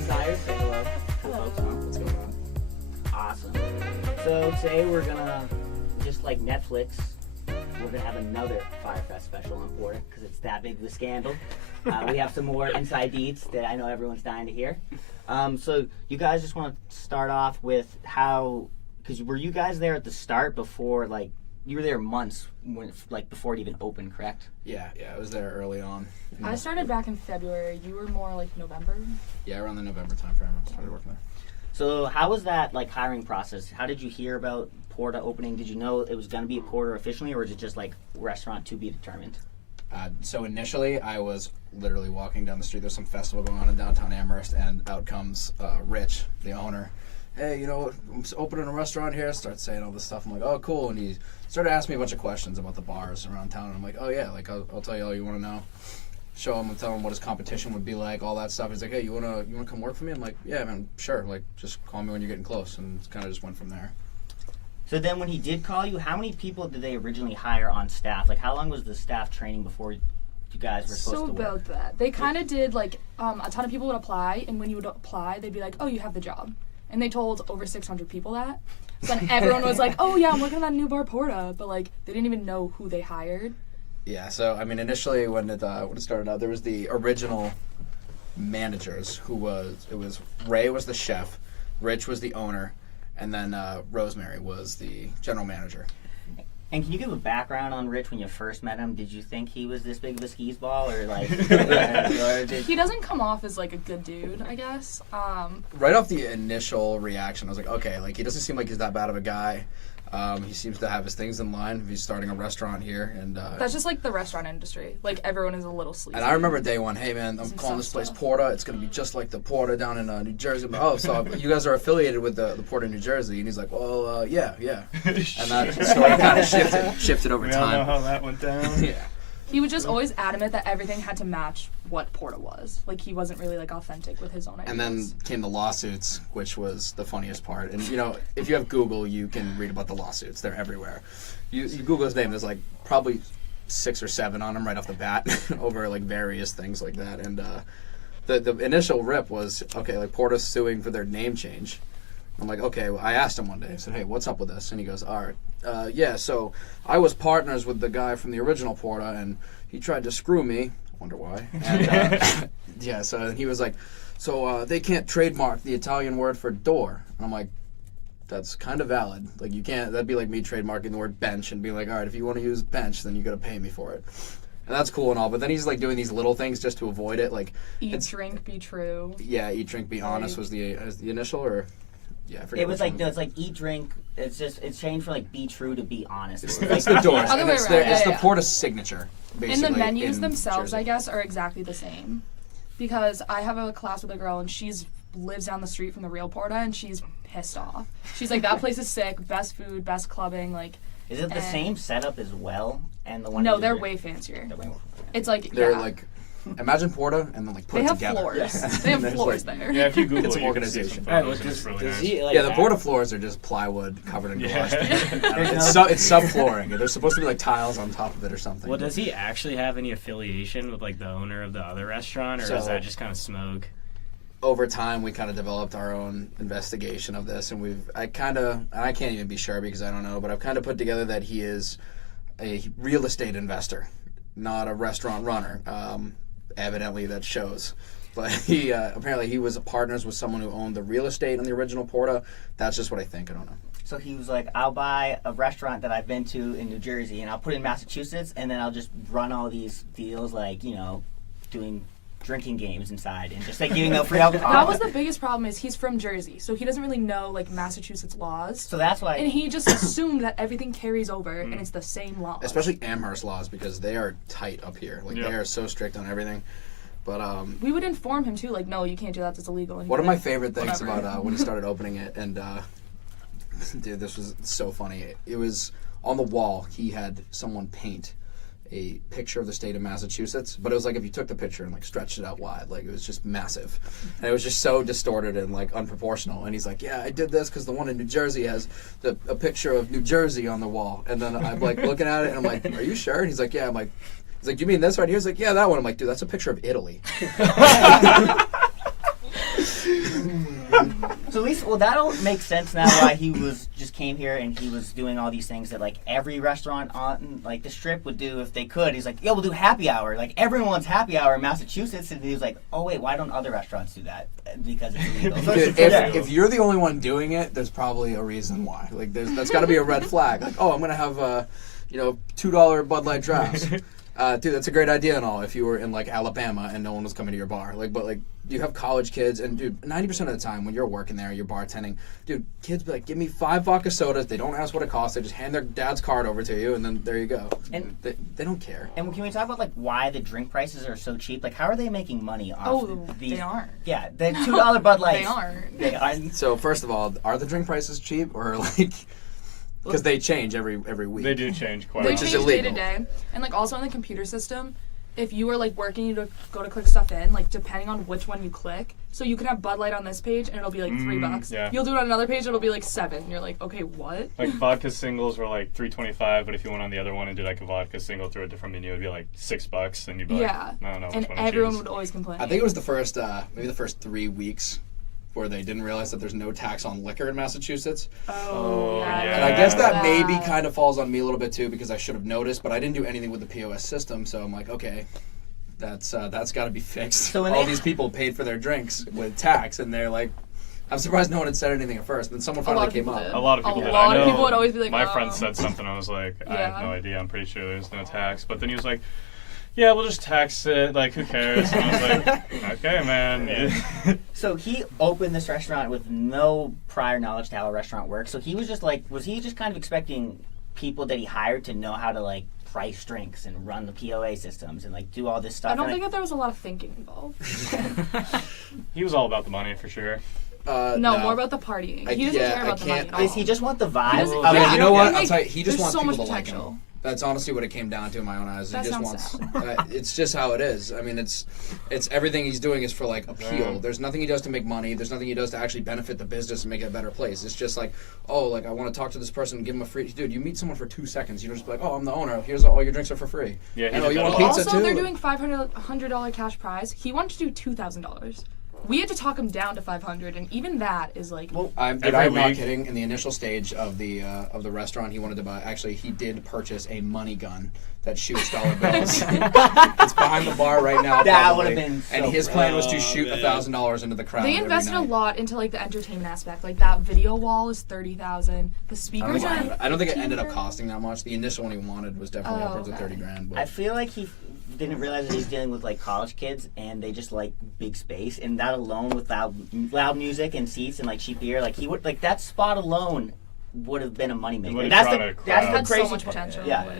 insiders. Say hello. Hello. What's going on? Awesome. So today we're gonna, just like Netflix, we're gonna have another Firefest special on PORTA because it's that big of a scandal. We have some more inside deets that I know everyone's dying to hear. So you guys just want to start off with how, because were you guys there at the start before, like, you were there months when, like, before it even opened, correct? Yeah, I was there early on. I started back in February. You were more like November? Yeah, around the November time frame I started working there. So how was that, like, hiring process? How did you hear about PORTA opening? Did you know it was going to be a PORTA officially, or was it just, like, restaurant to be determined? So initially, I was literally walking down the street. There's some festival going on in downtown Amherst, and out comes Rich, the owner. Hey, you know, I'm opening a restaurant here. Starts saying all this stuff. I'm like, oh, cool. And he started asking me a bunch of questions about the bars around town. And I'm like, oh, yeah, like, I'll tell you all you want to know. Show him and tell him what his competition would be like, all that stuff. He's like, hey, you wanna come work for me? I'm like, yeah, man, sure. Like, just call me when you're getting close. And it kind of just went from there. So then when he did call you, how many people did they originally hire on staff? Like, how long was the staff training before you guys were supposed to work? So about that. They kind of did, like, a ton of people would apply, and when you would apply, they'd be like, oh, you have the job. And they told over 600 people that. So then everyone was like, oh, yeah, I'm working on that new bar PORTA. But, like, they didn't even know who they hired. Yeah, so, I mean, initially when it started out, there was the original managers it was Ray was the chef, Rich was the owner, and then Rosemary was the general manager. And can you give a background on Rich when you first met him? Did you think he was this big of a skis ball, or like? He doesn't come off as like a good dude, I guess. Right off the initial reaction, I was like, okay, like he doesn't seem like he's that bad of a guy. He seems to have his things in line. He's starting a restaurant here, and that's just like the restaurant industry. Like everyone is a little sleazy. And I remember day one, hey man, I'm calling this place PORTA. It's gonna be just like the PORTA down in New Jersey. Oh, so you guys are affiliated with the PORTA New Jersey? And he's like, well, yeah. And that story kind of shifted over time. We all know how that went down. Yeah. He was just always adamant that everything had to match what PORTA was. Like, he wasn't really, like, authentic with his own ideas. And then came the lawsuits, which was the funniest part. And, you know, if you have Google, you can read about the lawsuits. They're everywhere. You Google his name, there's, like, probably 6 or 7 on him right off the bat over, like, various things like that. And the initial rip was, okay, like, PORTA's suing for their name change. I'm like, okay, well, I asked him one day. I said, hey, what's up with this? And he goes, all right, yeah, so I was partners with the guy from the original PORTA, and he tried to screw me. I wonder why. And, yeah, so he was like, so they can't trademark the Italian word for door. And I'm like, that's kind of valid. Like, you can't, that'd be like me trademarking the word bench and being like, all right, if you want to use bench, then you got to pay me for it. And that's cool and all, but then he's like doing these little things just to avoid it. Like, eat, drink, be true. Yeah, eat, drink, be honest was the initial, or... Yeah, I forget. It was like, no, it's like eat, drink. It's changed from like be true to be honest. It's the doors. Other And way it's around, it's the yeah. PORTA signature, basically. And the menus in themselves, Jersey. I guess, are exactly the same. Because I have a class with a girl, and she's lives down the street from the real PORTA, and she's pissed off. She's like, that place is sick, best food, best clubbing, like... Is it the same setup as well? And the one? No, they're way fancier. They're way more. It's like, They're yeah. like, imagine PORTA and then like put They it have together. floors. Yeah. They have There's, floors like, there. Yeah, if you Google It's it, an you can see organization. some photos, and it's really Does nice. he, like, Yeah, the PORTA floors are just plywood covered in garage. Yeah. It's sub-flooring. There's supposed to be like tiles on top of it or something. Well, does he actually have any affiliation with like the owner of the other restaurant, or So- is that just kind of smoke? Over time, we kind of developed our own investigation of this, and I can't even be sure because I don't know, but I've kind of put together that he is a real estate investor, not a restaurant runner. Evidently, that shows. But he apparently he was partners with someone who owned the real estate on the original PORTA. That's just what I think. I don't know. So he was like, I'll buy a restaurant that I've been to in New Jersey, and I'll put it in Massachusetts, and then I'll just run all these deals, like, you know, doing drinking games inside and just like giving out free alcohol. That was the biggest problem is he's from Jersey, so he doesn't really know like Massachusetts laws. So that's why. And he just assumed that everything carries over and it's the same law. Especially Amherst laws because they are tight up here. Like they are so strict on everything. But we would inform him too, like, no, you can't do that. That's illegal. And one of like, my favorite things whatever. about when he started opening it, and dude, this was so funny. It was on the wall. He had someone paint a picture of the state of Massachusetts, but it was like if you took the picture and like stretched it out wide, like it was just massive, and it was just so distorted and like unproportional. And he's like, "Yeah, I did this because the one in New Jersey has a picture of New Jersey on the wall." And then I'm like looking at it, and I'm like, "Are you sure?" And he's like, "Yeah." I'm like, "He's like, do you mean this right here?" He's like, "Yeah, that one." I'm like, "Dude, that's a picture of Italy." So at least, well, that'll make sense now why he just came here and he was doing all these things that like every restaurant on like the strip would do if they could. He's like, yo, we'll do happy hour. Like everyone's happy hour in Massachusetts, and he was like, oh wait, why don't other restaurants do that? Because it's illegal. So Dude, it's- if you're the only one doing it, there's probably a reason why. Like that's got to be a red flag. Like, oh, I'm gonna have $2 Bud Light drafts. Dude, that's a great idea and all if you were in like Alabama and no one was coming to your bar. But you have college kids, and dude, 90% of the time when you're working there, you're bartending, dude, kids be like, give me 5 vodka sodas. They don't ask what it costs. They just hand their dad's card over to you, and then there you go. And they don't care. And can we talk about like why the drink prices are so cheap? Like, how are they making money off these? They aren't. Yeah, the $2 Bud Lights. They aren't. They aren't. So first of all, are the drink prices cheap or like? Because they change every week. They do change quite a They lot. change illegal. day to day, and like also on the computer system, if you were like working, you go to click stuff in, like depending on which one you click. So you can have Bud Light on this page, and it'll be like $3. yeah. You'll do it on another page, it'll be like $7. And you're like, okay, what? Like vodka singles were like $3.25, but if you went on the other one and did like a vodka single through a different menu, it'd be like $6, and you'd be Yeah. like, I don't know And which one to everyone choose. would always complain. I think it was the first, maybe the first 3 weeks where they didn't realize that there's no tax on liquor in Massachusetts. Oh, yeah. And I guess that Yeah. maybe kind of falls on me a little bit too because I should have noticed, but I didn't do anything with the POS system, so I'm like, okay, that's got to be fixed. So when all they- these people paid for their drinks with tax, and they're like, I'm surprised no one had said anything at first. And then someone A lot finally of came people up. did. A lot of people A did. lot I of know people would always be like, my oh. friend said something. I was like, I Yeah. have no idea. I'm pretty sure there's no tax. But then he was like, yeah, we'll just tax it. Like, who cares? And I was like, okay, man. Yeah. So he opened this restaurant with no prior knowledge to how a restaurant works. So he was just like, was he just kind of expecting people that he hired to know how to like price drinks and run the POA systems and like do all this stuff? I don't And, think that there was a lot of thinking involved. He was all about the money for sure. No, more about the partying. He doesn't care about the money at all. Does he just want the vibe? doesn't- of yeah, you know what? and, I'll like, tell you, he just there's wants so people much to like him. potential. That's honestly what it came down to in my own eyes. That He just sounds wants. It's just how it is. I mean, it's everything he's doing is for like appeal. Yeah. There's nothing he does to make money. There's nothing he does to actually benefit the business and make it a better place. It's just like, oh, like I want to talk to this person and give him a free. Dude, you meet someone for 2 seconds. You don't just be like, oh, I'm the owner. Here's all your drinks are for free. Yeah, he And, did oh, you that want a pizza lot. Also, too? they're doing $500 cash prize. He wanted to do $2,000. We had to talk him down to $500, and even that is like. Well, I'm Every not week. kidding. In the initial stage of the restaurant, he wanted to buy. Actually, he did purchase a money gun that shoots dollar bills. It's behind the bar right now. That probably. would've been And so his plan was to shoot man. $1,000 into the crowd. They every invested a night. lot into like the entertainment aspect. Like that video wall is $30,000. The speakers are. I don't think it ended up costing that much. The initial one he wanted was definitely Oh, upwards of okay. $30,000. I But feel like he didn't realize that he's dealing with like college kids and they just like big space, and that alone with loud music and seats and like cheap beer, like he would like that spot alone would have been a moneymaker. would've That's drawn a the crowd. That's crazy so much part. potential. Yeah. Like,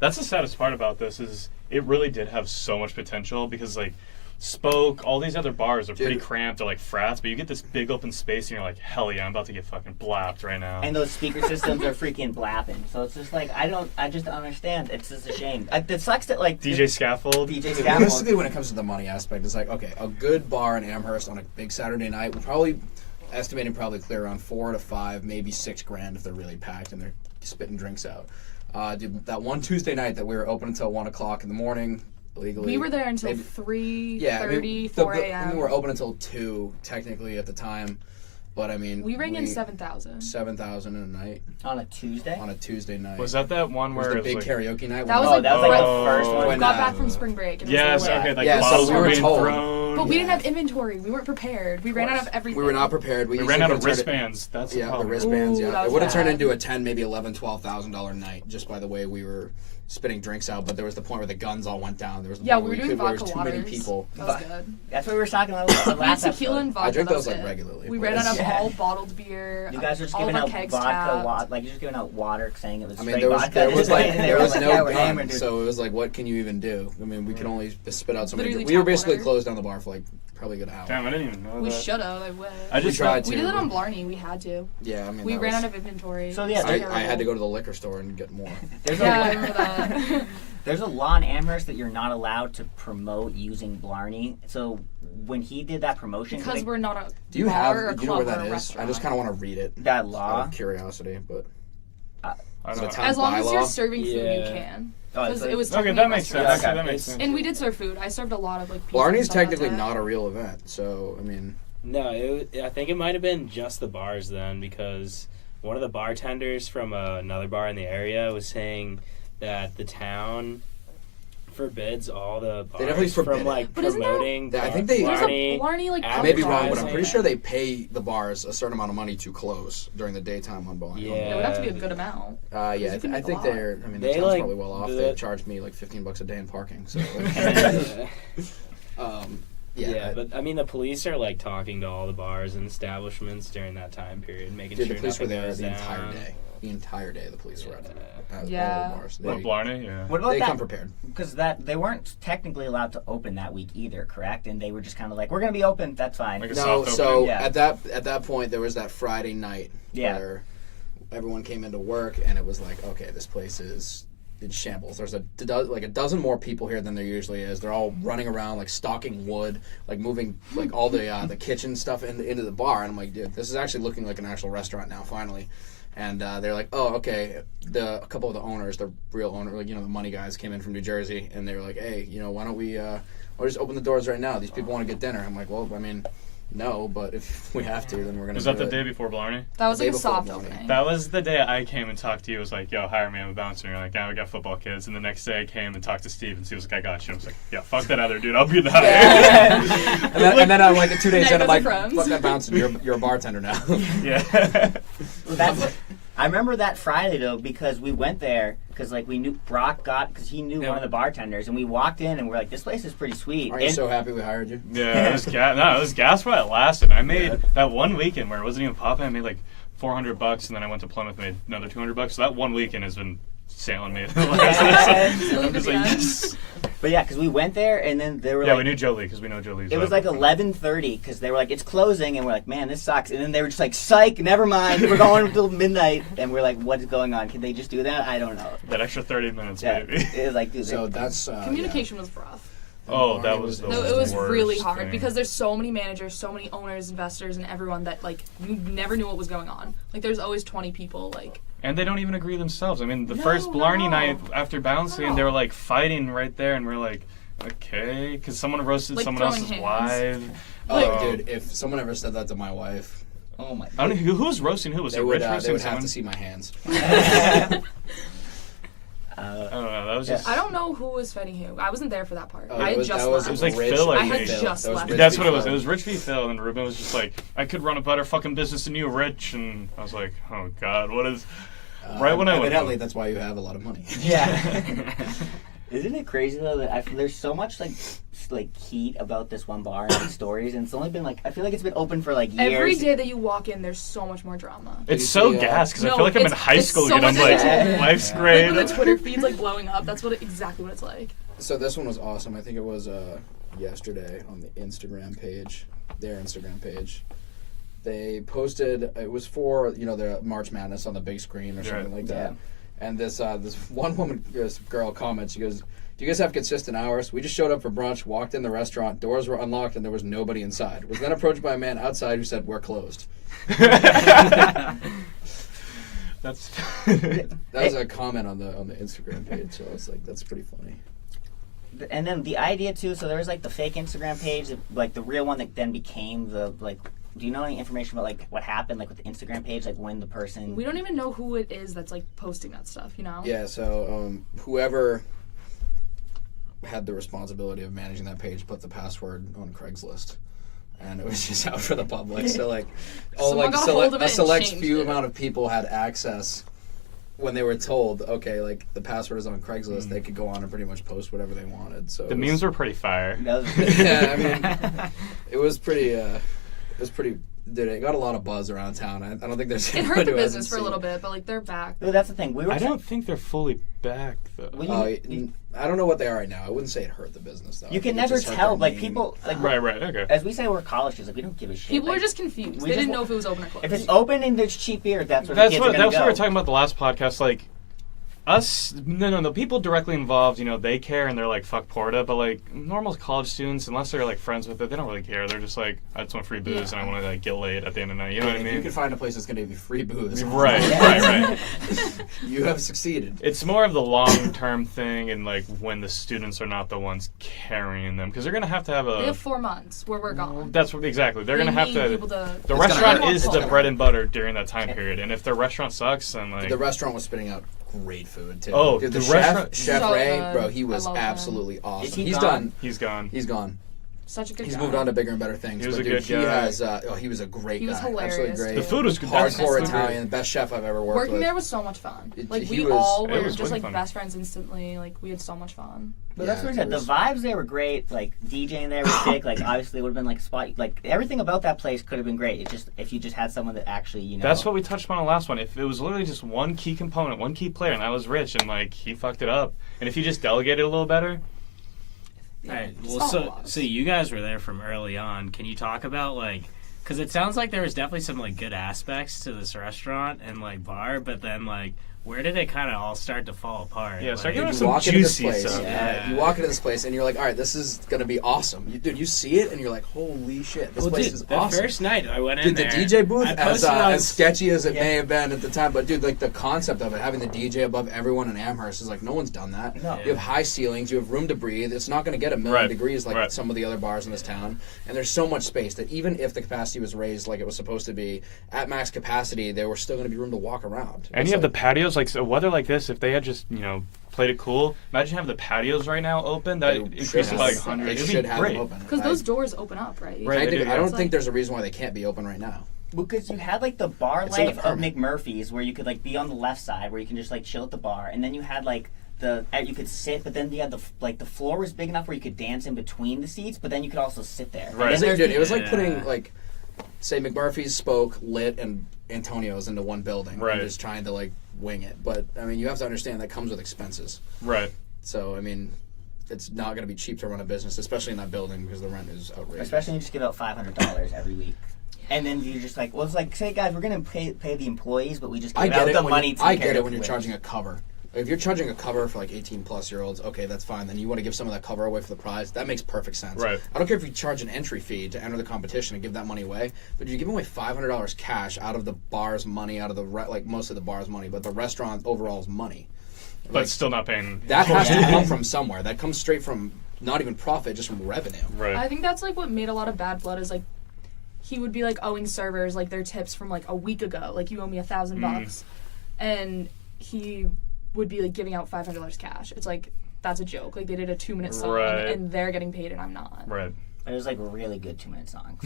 That's the saddest part about this is it really did have so much potential because like Spoke, all these other bars are pretty Dude. cramped. They're like frats, but you get this big open space and you're like, hell yeah, I'm about to get fucking blapped right now. And those speaker systems are freaking blapping. So it's just like I just don't understand. It's just a shame. It sucks that like DJ Scaffold. DJ Dude, Scaffold. realistically, when it comes to the money aspect, it's like, okay, a good bar in Amherst on a big Saturday night will probably estimating probably clear around 4 to 5, maybe $6,000 if they're really packed and they're spitting drinks out. Dude, that one Tuesday night that we were open until 1 o'clock in the morning, legally. we were there until maybe- 3:30, Yeah, I mean, 4 I a.m. mean, we were open until 2 technically at the time, but I mean, We rang in 7,000. 7,000 in a night on a Tuesday. on a Tuesday night. Was that one It was where the it was big like, karaoke night? That was Oh, like, that was like right- the first one. we when, got back from spring break. And it yes, was like, okay, like Yeah, so bottles we were were being told. thrown. But we didn't Yeah. have inventory. We weren't prepared. We ran out of everything. We were not prepared. We usually ran out of could've turned it- wristbands. That's the Yeah, the problem. wristbands. Ooh, Yeah, that it was would have turned bad. into a $10, maybe $11,000-$12,000 night just by the way we were spitting drinks out. But there was the point where the guns all went down. There was the Yeah, point we where were doing there was vodka too many waters. people. That was good. That's what we were talking about the We had last tequila and episode. vodka. I drink that those was like it. regularly. We but ran out it's- of all bottled beer. You guys were just all of giving our out kegs vodka, tapped. like you're just giving out water, saying it was I straight mean, there was vodka. there was like And they there were was like, no yeah, we're hammered, gun, dude. so it was like, what can you even do? I mean, we could only spit out so many. Literally We were tap basically water. closed down the bar for like probably a good hour. Damn, I didn't even know We that. should have. I wish. I just tried to. We did it on Blarney. We had to. Yeah, I mean, We that ran was- out of inventory. So, yeah, It was I had to terrible. go to the liquor store and get more. There's Yeah, I a remember that. there's a law in Amherst that you're not allowed to promote using Blarney. So when he did that promotion, because like, we're not a Do you bar have? or a Do you know where club that or a is? restaurant. I just kind of want to read it that out law. of curiosity, but I Is don't it know. time- As long as bylaw? you're serving food, you Yeah. can. Oh, Because so- it was Okay, technically that makes sense. restaurant. Okay. That makes sense. And we did serve food. I served a lot of like. pizza Blarney's and stuff that technically day. not a real event, so I mean, No, I think it might have been just the bars then, because one of the bartenders from another bar in the area was saying that the town forbids all the They definitely bars forbid from it. like But isn't there- promoting. Yeah, I think they- There's Blarney, a Blarney like I may be wrong, but I'm advertising. pretty sure they pay the bars a certain amount of money to close during the daytime on Blarney. Yeah. It would have to be a good amount. Yeah, You I can make a think lot. they're. I mean, the They, town's like, probably well off. the- They charged me like $15 a day in parking. So. Yeah, but I mean, the police are like talking to all the bars and establishments during that time period, making Dude, sure the police were nothing there goes the down. entire day. The entire day, the police were at all Yeah. the bars. What, Blarney? Yeah. What about They that? come prepared. Because they weren't technically allowed to open that week either, correct? And they were just kind of like, we're gonna be open. That's fine. Like a No, soft so opening? Yeah. at that point there was that Friday night where everyone came into work and it was like, okay, this place is in shambles. There's a dozen more people here than there usually is. They're all running around like stocking wood, like moving like all the kitchen stuff into the bar. And I'm like, dude, this is actually looking like an actual restaurant now, finally. And they're like, oh, okay. A couple of the owners, the real owner, like, the money guys, came in from New Jersey, and they were like, hey, why don't we just open the doors right now? These people want to get dinner. I'm like, well, I mean, no, but if we have to, then we're gonna. Was do that the it. day before Blarney? That was The like day a before soft Blarney. opening. That was the day I came and talked to you. I was like, yo, hire me, I'm a bouncer. And you're like, yeah, we got football kids. And the next day I came and talked to Steve, and Steve was like, I got you. I was like, yeah, fuck that other dude. I'll be the hire. and then I'm like 2 days in, I'm Next like, friends. fuck that bouncing. You're a bartender now. Yeah. I remember that Friday though because we went there because like we knew Brock because he knew Yeah. one of the bartenders and we walked in and we're like, this place is pretty sweet. Aren't you And- so happy we hired you? Yeah, it was gas. No, it was gas while it lasted. I made that one weekend where it wasn't even popping. I made like $400, and then I went to Plymouth, made another $200. So that one weekend has been sailing me. I'm just like, yes. But yeah, because we went there and then they were Yeah, like, we knew Jolie because we know Jolie's. it was like 11:30 because they were like, it's closing, and we're like, man, this sucks. And then they were just like, psych, never mind, we're going until midnight. And we're like, what is going on? Can they just do that? I don't know. that extra 30 minutes, Yeah, maybe. it was like, dude, So that's Communication was rough. Oh, that was the No, it was worst really hard thing. because there's so many managers, so many owners, investors, and everyone that like you never knew what was going on. Like there's always 20 people. Like And they don't even agree themselves. I mean, the No, first Blarney no. night after bouncing, No. they were like fighting right there, and we're like, okay, because someone roasted Like someone else's throwing wife. Oh, dude, if someone ever said that to my wife, oh my. I don't know who was roasting who. Was they it would Rich roasting they would someone? have to see my hands. I don't know. That was just. I don't know who was fighting who. I wasn't there for that part. Oh, I had just left. It was like Rich Phil, I and think. Phil. just That was left. Rich That's v. what it was. Phil. It was Rich v. Phil, and Ruben was just like, I could run a better fucking business than you, Rich. And I was like, oh god, what is? Right when I went evidently home. that's why you have a lot of money. Yeah. Isn't it crazy though that there's so much like heat about this one bar and like, stories, and it's only been like I feel like it's been open for like years. Every day that you walk in, there's so much more drama. It's you so see, gas because I No, feel like I'm in it's- high it's school so again. I'm much like, entertainment. life's Like great. when the Twitter feed's like blowing up, that's exactly what it's like. So this one was awesome. I think it was yesterday on the Instagram page, their Instagram page. They posted it was for the March Madness on the big screen or something like that. And this one woman, this girl comments. She goes, "Do you guys have consistent hours? We just showed up for brunch, walked in the restaurant, doors were unlocked, and there was nobody inside. Was then approached by a man outside who said we're closed." That's. That was a comment on the Instagram page. So I was like, that's pretty funny. And then the idea too. So there was like the fake Instagram page, like the real one that then became the like. Do you know any information about like what happened like with the Instagram page, like when the person? We don't even know who it is that's like posting that stuff. You know? Yeah. So whoever had the responsibility of managing that page put the password on Craigslist, and it was just out for the public. So like, Someone got a hold of it a and select changed few it. amount of people had access. When they were told, okay, like the password is on Craigslist, they could go on and pretty much post whatever they wanted. So The memes were pretty fire. That was- yeah, I mean, it was pretty. Dude, it got a lot of buzz around town. I don't think there's. It anyone hurt the who hasn't business for a seen little it. bit, but like they're back. Well, that's the thing. We were. I don't think they're fully back though. When I don't know what they are right now. I wouldn't say it hurt the business though. you I can think it never just hurt tell. their Like name. people, like Right. Okay. as we say, we're college kids. Like we don't give a shit. People like, are just confused. we They just didn't wa- know if it was open or closed. If it's open and there's cheap beer, that's where the That's kids what are gonna we go. were talking about the last podcast. Like, No. People directly involved, they care and they're like, fuck Porta. But like normal college students, unless they're like friends with it, they don't really care. They're just like, I just want free booze and I want to like get laid at the end of the night. You know what I mean? You can find a place that's going to give you free booze. Right. You have succeeded. It's more of the long-term thing, and like when the students are not the ones carrying them, because they're gonna have to have a. They have 4 months where we're gone. That's what exactly. They're gonna have to. The It's restaurant gonna is hurt. the bread and butter during that time period, and if their restaurant sucks, then like. The restaurant was spitting out great food too. Oh, dude, the chef, restaurant- Chef So Ray, good. bro, he I was love him. absolutely awesome. Is he He's gone? done. He's gone. He's gone. Such a good He's guy. moved on to bigger and better things. He was but a dude, good he guy. has. He was a great He guy. was hilarious, Absolutely great. The food was good. That's Hardcore the food. Italian, best chef I've ever worked Working with. there was so much fun. Like He we was- all it were was just really like fun. best friends instantly. Like we had so much fun. But that's Yeah, what I said. it The was- vibes there were great. Like DJing there was sick. Like obviously it would have been like spot. Like everything about that place could have been great. It just if you just had someone that actually That's what we touched on the last one. If it was literally just one key component, one key player, and that was Rich, and like he fucked it up, and if he just delegated a little better. All right. It's Well, all so lost. so you guys were there from early on. Can you talk about like, because it sounds like there was definitely some like good aspects to this restaurant and like bar, but then like, where did it kind of all start to fall apart? Yeah, start Like, giving us You some walk into this juicy place. stuff. Yeah. You walk into this place and you're like, all right, this is gonna be awesome. Dude, you see it and you're like, holy shit, this well, place dude, is the awesome. first night I went in Dude, the there, DJ booth, I as posted on sketchy as it may have been at the time, but dude, like the concept of it, having the DJ above everyone in Amherst is like, no one's done that. No. You have high ceilings, you have room to breathe. It's not going to get a million Right. degrees like Right. some of the other bars in this town. And there's so much space that even if the capacity was raised like it was supposed to be, at max capacity, there was still going to be room to walk around. And It's you have the like- patios, like so weather like this. If they had just played it cool, imagine having the patios right now open. That they increases should by like have- 100. They It'd should be have great. them open. Because those doors open up, right? Right. they do, I yeah. don't It's think like- there's a reason why they can't be open right now. Because you had like the bar It's in the life of permit. McMurphy's where you could like be on the left side where you can just like chill at the bar, and then you had like you could sit, but then you had the floor was big enough where you could dance in between the seats, but then you could also sit there. Right. It was, it was like Yeah. putting like, say McMurphy's, Spoke, Lit, and Antonio's into one building. Right. And just trying to like wing it. But I mean, you have to understand that comes with expenses. Right. So I mean, it's not going to be cheap to run a business, especially in that building because the rent is outrageous. Especially when you just give out $500 every week. And then you're just like, well, it's like, say, guys, we're going to pay the employees, but we just I give get out it. the When money you, to I carry get it the when you're weight. charging a cover. If you're charging a cover for like 18+ year olds, okay, that's fine. Then you want to give some of that cover away for the prize. That makes perfect sense. Right. I don't care if you charge an entry fee to enter the competition and give that money away, but you're giving away $500 cash out of the bar's money, out of the like most of the bar's money, but the restaurant overall's money. But Like, still not paying. that has to Yeah. come from somewhere. That comes straight from not even profit, just from revenue. Right. I think that's like what made a lot of bad blood is like he would be like owing servers like their tips from like a week ago, like you owe me $1,000, and he would be like giving out $500 cash. It's like that's a joke. Like they did a 2-minute song Right. and they're getting paid and I'm not. Right. It was like a really good 2-minute song.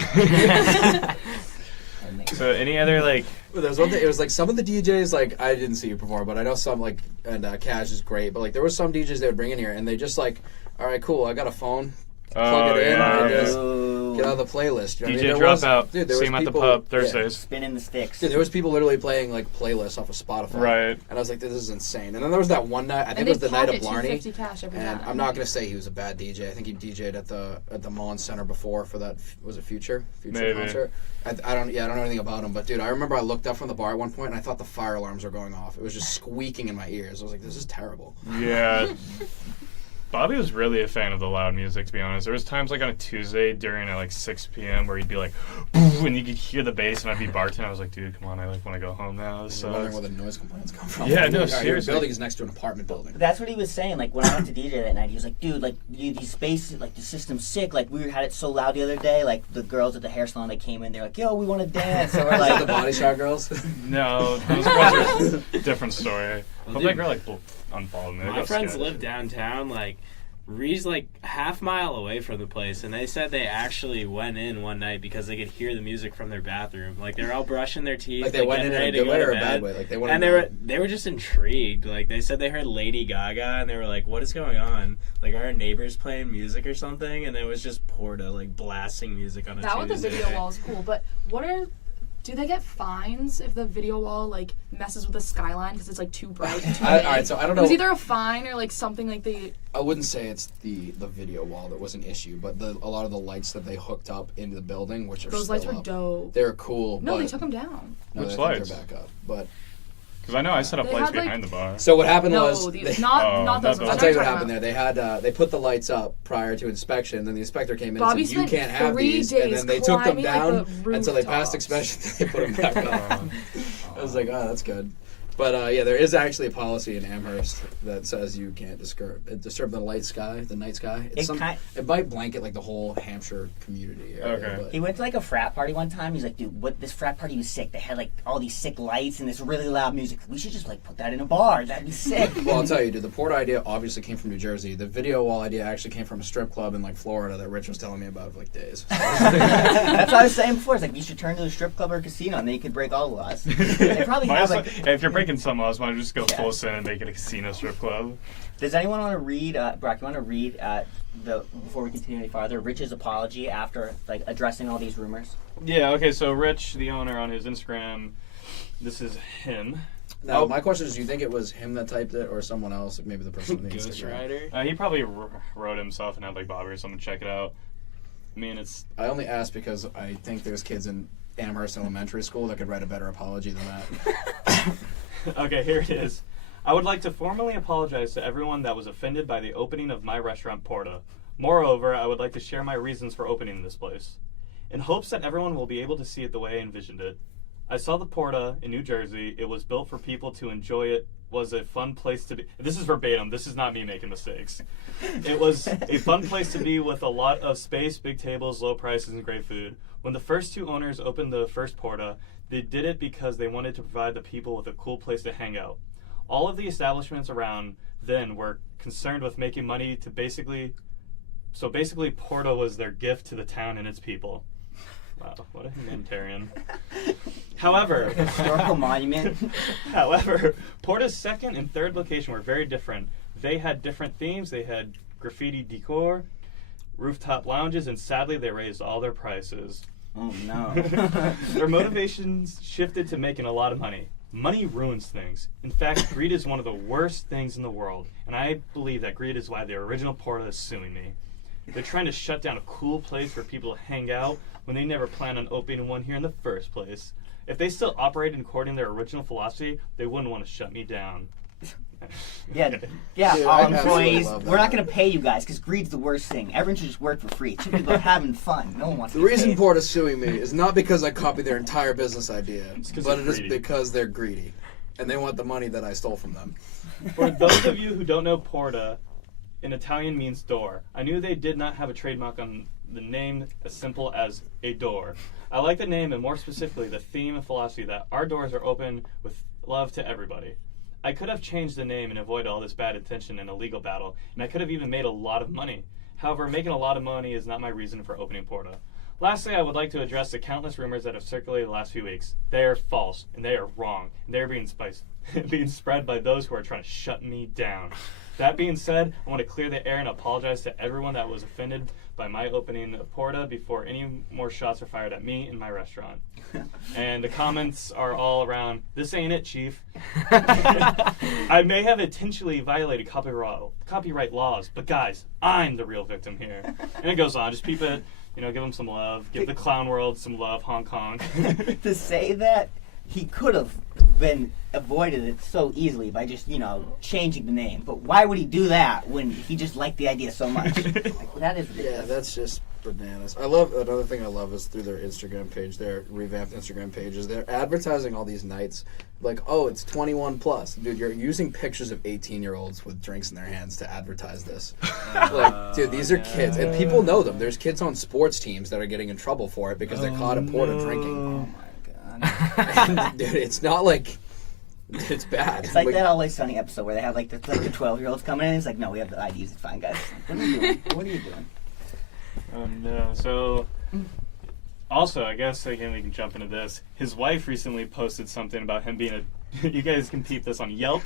So any other like? But there was one thing. It was like some of the DJs, like I didn't see you perform, but I know some like, and Cash is great, but like there was some DJs they would bring in here and they just like, all right, cool, I got a phone, plug it in, yeah, and yeah. just Ooh. get out of the playlist. You know what I mean? DJ There drop was- out. Dude, there See was him at the people- pub yeah. Thursdays. Spinning the sticks. Dude, there was people literally playing like playlists off of Spotify. Right. And I was like, this is insane. And then there was that one night, I think And it was they the night of pocket Blarney. $250 cash every And time. I'm not gonna say he was a bad DJ. I think he DJ'd at the Mullins Center before for that. Was it Future Maybe. concert? I don't know anything about him, but dude, I remember I looked up from the bar at one point and I thought the fire alarms were going off. It was just squeaking in my ears. I was like, this is terrible. Yeah. Bobby was really a fan of the loud music, to be honest. There was times like on a Tuesday during at like 6 p.m. where he'd be like, "Boo," and you could hear the bass, and I'd be bartending. I was like, dude, come on, I like want to go home now. This You're wondering sucks. where the noise complaints come from. Yeah, no, Your seriously. building is next to an apartment building. That's what he was saying. Like when I went to DJ that night, he was like, "Dude, like these spaces, like the system's sick. Like we had it so loud the other day. Like the girls at the hair salon, they came in, they're like, yo, we want to dance.' So we're Is that like, the Body Shot girls? No, those girls are a different story. Well, But dude, that girl like unfollowed me. I My got friends scared. live downtown, like Ree's like half-mile away from the place, and they said they actually went in one night because they could hear the music from their bathroom. Like they're all brushing their teeth, Like they went getting in a ready good to go way to or a bed. bad way? Like they went And in they were just intrigued. Like they said they heard Lady Gaga, and they were like, "What is going on? Like are our neighbors playing music or something?" And it was just Porta like blasting music on a That with the Tuesday. video wall is cool, but do they get fines if the video wall like messes with the skyline because it's like too bright? And too all big? right, so I don't It was know. either a fine or like something like they. I wouldn't say it's the video wall that was an issue, but a lot of the lights that they hooked up into the building, which are Those still lights were up, dope. They're cool. No, but they took them down. no, Which I think lights? They're back up, but Because I know I set up They lights had, like- behind the bar. So what happened No, was, these, they, not Oh, not those not ones. I'll I tell you know what you're happened there. They put the lights up prior to inspection. Then the inspector came in Bobby and said, "You spent can't have 3 these." And days then they took them climbing, down, like, the and so they passed rooftops. inspection. They put them back up. I was like, "Oh, that's good." But yeah, there is actually a policy in Amherst that says you can't disturb the night sky. It might blanket like the whole Hampshire community area. Okay. But He went to like a frat party one time. He's like, dude, this frat party was sick. They had like all these sick lights and this really loud music. We should just like put that in a bar. That'd be sick. well, I'll tell you, dude, the Porta idea obviously came from New Jersey. The video wall idea actually came from a strip club in like Florida that Rich was telling me about for like days. That's what I was saying before. It's like you should turn to a strip club or a casino and then you could break all the laws. They probably Might have as like. well- if you're breaking some laws, why don't you just go Yeah. full sin and make it a casino strip club? Does anyone want to read, Brock? You want to read before we continue any farther, Rich's apology after like addressing all these rumors? Yeah, okay, so Rich, the owner, on his Instagram, this is him. Now, my question is, do you think it was him that typed it or someone else, maybe the person on the Ghost Instagram? Rider. He probably wrote himself and had like Bobby or someone check it out. I mean, it's I only asked because I think there's kids in Amherst Elementary School that could write a better apology than that. okay. Here it is. I would like to formally apologize to everyone that was offended by the opening of my restaurant Porta. Moreover, I would like to share my reasons for opening this place, in hopes that everyone will be able to see it the way I envisioned it. I saw the Porta in New Jersey. It was built for people to enjoy it. Was a fun place to be. This is verbatim. This is not me making mistakes. It was a fun place to be with a lot of space, big tables, low prices, and great food. When the first two owners opened the first Porta, they did it because they wanted to provide the people with a cool place to hang out. All of the establishments around then were concerned with making money to basically Porta was their gift to the town and its people. Wow, what a humanitarian. However, Historical monument. However, Porta's second and third location were very different. They had different themes. They had graffiti decor, rooftop lounges, and sadly, they raised all their prices. Oh no. Their motivations shifted to making a lot of money. Money ruins things. In fact, greed is one of the worst things in the world, and I believe that greed is why the original Porta is suing me. They're trying to shut down a cool place for people to hang out when they never planned on opening one here in the first place. If they still operated according to their original philosophy, they wouldn't want to shut me down. Yeah, Dude, all I absolutely employees. love We're not that. going to pay you guys because greed's the worst thing. Everyone should just work for free. It should be about having fun. No one wants The to get reason paid. Porta's suing me is not because I copied their entire business idea, 'cause but they're it is greedy. because they're greedy. And they want the money that I stole from them. For those of you who don't know Porta, in Italian means door. I knew they did not have a trademark on the name as simple as a door. I like the name and more specifically the theme and philosophy that our doors are open with love to everybody. I could have changed the name and avoided all this bad attention and a legal battle, and I could have even made a lot of money. However, making a lot of money is not my reason for opening Porta. Lastly, I would like to address the countless rumors that have circulated the last few weeks. They are false, and they are wrong, and they are being spread by those who are trying to shut me down. That being said, I want to clear the air and apologize to everyone that was offended by my opening of Porta before any more shots are fired at me and my restaurant. And the comments are all around, "This ain't it, Chief." I may have intentionally violated copyright laws, but guys, I'm the real victim here. And it goes on. Just keep it, give them some love. Give the clown world some love, Hong Kong. To say that he could have been avoided it so easily by just changing the name, but why would he do that when he just liked the idea so much? Like, that is ridiculous. Yeah, that's just bananas. Another thing I love is through their Instagram page, their revamped Instagram pages, they're advertising all these nights like, oh, it's 21 plus. Dude, you're using pictures of 18-year-olds with drinks in their hands to advertise this. Like, dude, these are kids, and people know them. There's kids on sports teams that are getting in trouble for it because they're caught at Porta drinking. Oh my god. And, dude, it's not like it's bad. It's like that Always Sunny episode where they have like the 12-year-olds coming in. It's like, no, we have the IDs. It's fine, guys. What are you doing? What are you doing? Oh no. So, also, I guess again we can jump into this. His wife recently posted something about him being you guys can peep this on Yelp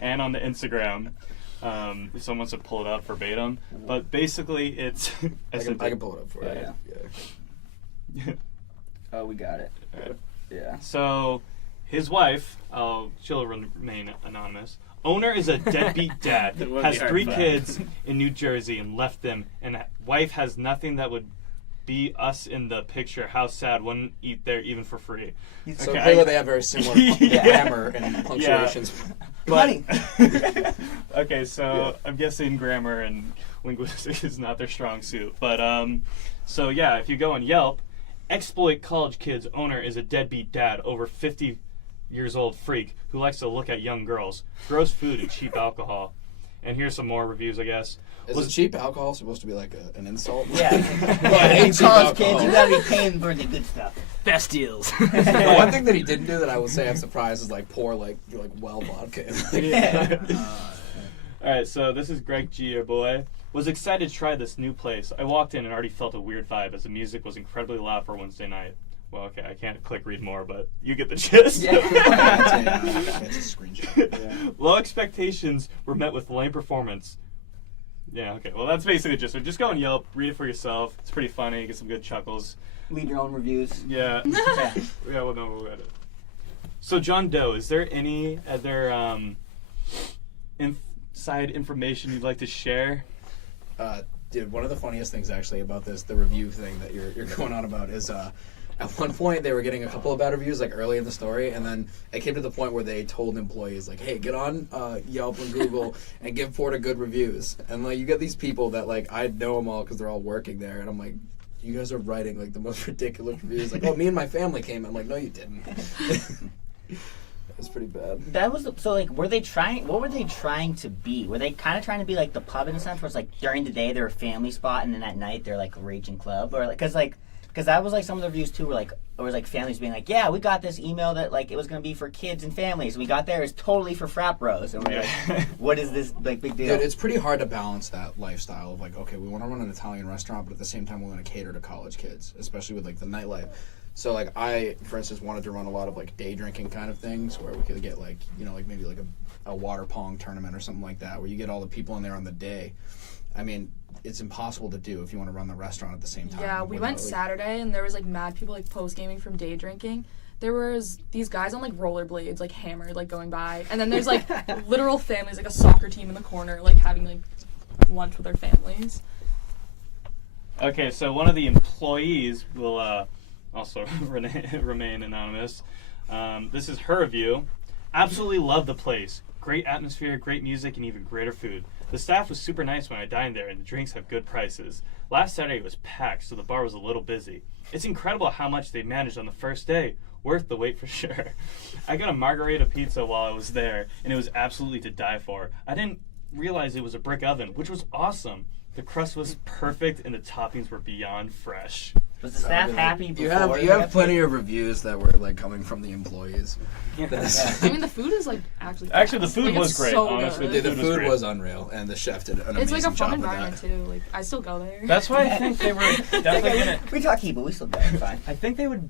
and on the Instagram. If someone wants to pull it up verbatim. But basically it's... I can pull it up for you. Yeah. Oh, we got it. Alright. Yeah. So, his wife, she'll remain anonymous. Owner is a deadbeat dad, It would has be hard 3 to find. kids in New Jersey and left them, and wife has nothing that would be us in the picture. How sad, wouldn't eat there even for free. So Okay, clearly they have very similar grammar and punctuations. But okay, so I'm guessing grammar and linguistics is not their strong suit. But so yeah, if you go on Yelp, exploit college kids owner is a deadbeat dad, over 50 years old freak who likes to look at young girls, gross food and cheap alcohol. And here's some more reviews, I guess. Is cheap alcohol supposed to be like an insult? Yeah. Well, I hate You cheap college kids, alcohol. you gotta be paying for the good stuff. Best deals. The one thing that he didn't do that I would say I'm surprised is like pour like well vodka. All right, so this is Greg G, your boy. Was excited to try this new place. I walked in and already felt a weird vibe as the music was incredibly loud for Wednesday night. Well, okay, I can't click read more, but you get the gist. Yeah. It's a screenshot. Yeah. Low expectations were met with lame performance. Yeah, okay. Well, that's basically just. So just go on Yelp, read it for yourself. It's pretty funny. Get some good chuckles. Leave your own reviews. Yeah. Yeah. Yeah, well, no, we'll read it. So, John Doe, is there any other inside information you'd like to share? Dude, one of the funniest things actually about the review thing that you're going on about is at one point they were getting a couple of bad reviews like early in the story, and then it came to the point where they told employees like, hey, get on Yelp and Google and give PORTA good reviews. And like you get these people that like I know them all because they're all working there, and I'm like, you guys are writing like the most ridiculous reviews. Like, oh, me and my family came. I'm like, no, you didn't. It was pretty bad. That was so like what were they trying to be? Were they kind of trying to be like the pub in a sense where it's like during the day they're a family spot and then at night they're like a raging club, or like because that was like some of the reviews too were like it was like families being like, yeah, we got this email that like it was gonna be for kids and families. We got there, it's totally for frat bros, and we're like, what is this like big deal? Dude, it's pretty hard to balance that lifestyle of like, okay, we want to run an Italian restaurant, but at the same time we want to cater to college kids, especially with like the nightlife. So like I, for instance, wanted to run a lot of like day drinking kind of things where we could get like, you know, like maybe like a water pong tournament or something like that where you get all the people in there on the day. I mean, it's impossible to do if you want to run the restaurant at the same time. Yeah, we went Saturday and there was like mad people like post gaming from day drinking. There was these guys on like rollerblades, like hammered, like going by, and then there's like literal families, like a soccer team in the corner, like having like lunch with their families. Okay, so one of the employees will also remain anonymous. This is her review. Absolutely love the place. Great atmosphere, great music, and even greater food. The staff was super nice when I dined there, and the drinks have good prices. Last Saturday it was packed, so the bar was a little busy. It's incredible how much they managed on the first day. Worth the wait for sure. I got a margarita pizza while I was there, and it was absolutely to die for. I didn't realize it was a brick oven, which was awesome. The crust was perfect, and the toppings were beyond fresh. Was the staff happy You before? have plenty of reviews that were like coming from the employees. Yeah. I mean, the food is like actually. Actually, the food like, was it's great, so honestly. good. The was food great. was unreal, and the chef did an It's amazing like a fun job with environment that. too. Like I still go there. That's why I think they were definitely gonna. We talk Hebrew, we still go. Fine. I think they would,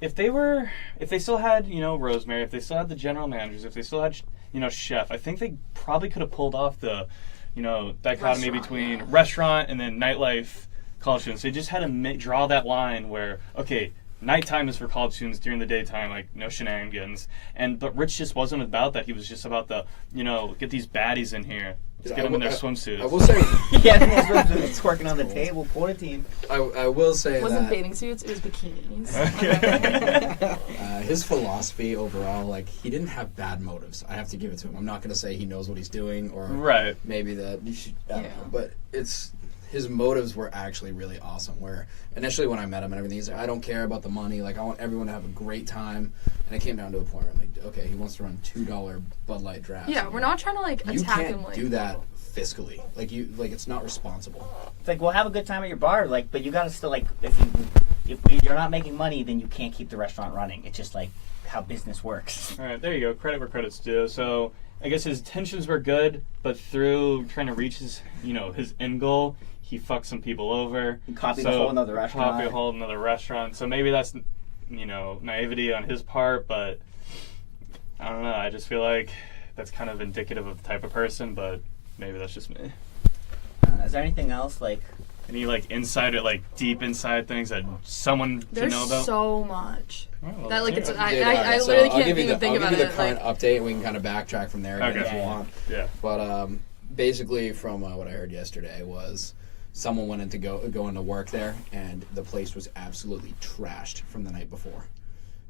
if they still had, you know, Rosemary, if they still had the general managers, if they still had, you know, chef, I think they probably could have pulled off the, you know, dichotomy Restaurant, between yeah. restaurant and then nightlife college students. They just had to draw that line where, okay, nighttime is for college students, during the daytime, like, no shenanigans. But Rich just wasn't about that. He was just about the, you know, get these baddies in here. Let's get them in their swimsuits. I will say, Yeah, it's working on the table for the team. I will say It wasn't that bathing suits. It was bikinis. his philosophy overall, like he didn't have bad motives. I have to give it to him. I'm not going to say he knows what he's doing or Right. maybe that you should, I don't Yeah. know, but his motives were actually really awesome. Where initially when I met him and everything, he's like, I don't care about the money. Like I want everyone to have a great time. And it came down to a point where I'm like, okay, he wants to run $2 Bud Light drafts. Yeah, we're not trying to like You attack can't him. Like do that fiscally. Like it's not responsible. It's like, well, have a good time at your bar, like, but you gotta still like, if you're not making money, then you can't keep the restaurant running. It's just like how business works. All right, there you go. Credit where credit's due. So I guess his intentions were good, but through trying to reach his, you know, his end goal, he fucked some people over. He copied a whole another restaurant. Copied a whole another restaurant. So maybe that's, you know, naivety on his part, but I don't know. I just feel like that's kind of indicative of the type of person, but maybe that's just me. Is there anything else like? Any like insider, like deep inside things that someone should there's know about? so much Oh, well, that like let's it's. hear it. I So literally I'll can't give you even think I'll about give you it. the current Like, update, and we can kind of backtrack from there again Okay. if you want. Yeah. But basically, from what I heard yesterday was someone went in to go into work there, and the place was absolutely trashed from the night before.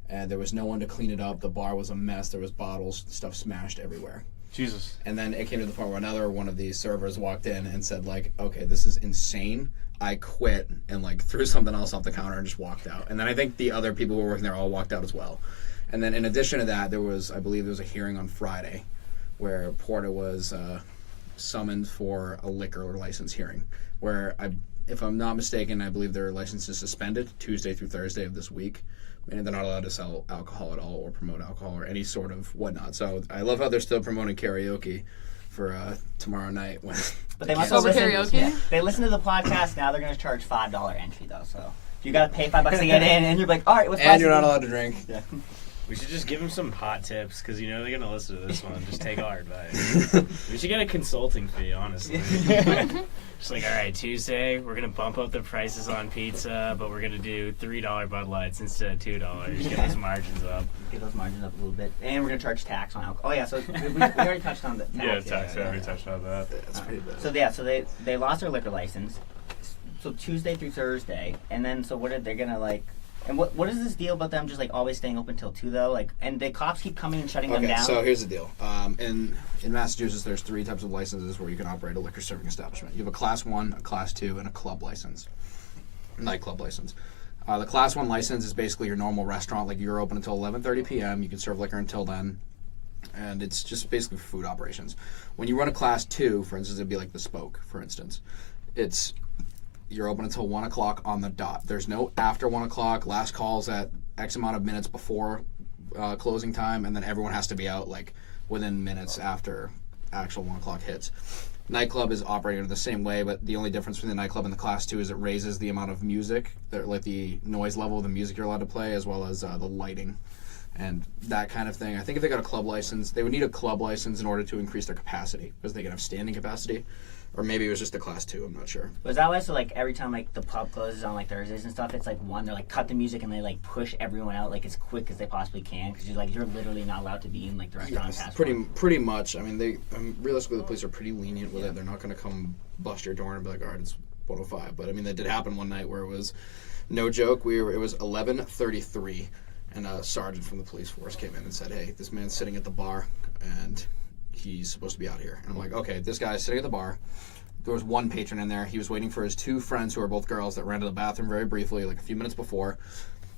And there was no one to clean it up. The bar was a mess. There was bottles, stuff smashed everywhere. Jesus. And then it came to the point where another one of these servers walked in and said, like, okay, this is insane. I quit, and like threw something else off the counter and just walked out. And then I think the other people who were working there all walked out as well. And then in addition to that, I believe there was a hearing on Friday where PORTA was summoned for a liquor license hearing, where if I'm not mistaken, I believe their license is suspended Tuesday through Thursday of this week. And they're not allowed to sell alcohol at all or promote alcohol or any sort of whatnot. So I love how they're still promoting karaoke for tomorrow night. But they must Over listen. karaoke? Yeah, they listen to the podcast. Now they're going to charge $5 entry though. So you got to pay $5 to get in, and you're like, all right, what's and you're not allowed to drink. Yeah. We should just give them some hot tips because they're gonna listen to this one. Just take our advice. We should get a consulting fee, honestly. Just like, all right, Tuesday we're gonna bump up the prices on pizza, but we're gonna do $3 Bud Lights instead of $2. Get those margins up. Get those margins up a little bit, and we're going to charge tax on alcohol. Oh yeah, so we already touched on the tax. Yeah, tax. Yeah, we touched on that. That's pretty bad. So yeah, so they lost their liquor license. So Tuesday through Thursday, and then so what are they gonna like? And what is this deal about them just like always staying open till 2 though? Like, and the cops keep coming and shutting them down. So here's the deal. In Massachusetts, there's 3 types of licenses where you can operate a liquor serving establishment. You have a Class 1, a Class 2, and a club license, nightclub license. The Class 1 license is basically your normal restaurant. Like, you're open until 11:30 p.m. You can serve liquor until then, and it's just basically for food operations. When you run a Class 2, for instance, it'd be like the Spoke, for instance. You're open until 1 o'clock on the dot. There's no after 1 o'clock, last calls at X amount of minutes before closing time, and then everyone has to be out like within minutes after actual 1 o'clock hits. Nightclub is operating the same way, but the only difference between the nightclub and the Class 2 is it raises the amount of music, like the noise level of the music you're allowed to play, as well as the lighting and that kind of thing. I think if they got a club license, they would need a club license in order to increase their capacity, because they can have standing capacity. Or maybe it was just a Class 2, I'm not sure. Was that why? So like every time like the pub closes on like Thursdays and stuff, it's like they're like cut the music and they like push everyone out like as quick as they possibly can, because you're literally not allowed to be in like the restaurant. Yes, pretty much. I mean, realistically the police are pretty lenient with it. They're not going to come bust your door and be like, all right, it's 105. But I mean, that did happen one night where it was no joke. It was 11:33, and a sergeant from the police force came in and said, hey, this man's sitting at the bar and he's supposed to be out here. And I'm like, okay, this guy's sitting at the bar. There was one patron in there. He was waiting for his 2 friends who are both girls that ran to the bathroom very briefly, like a few minutes before.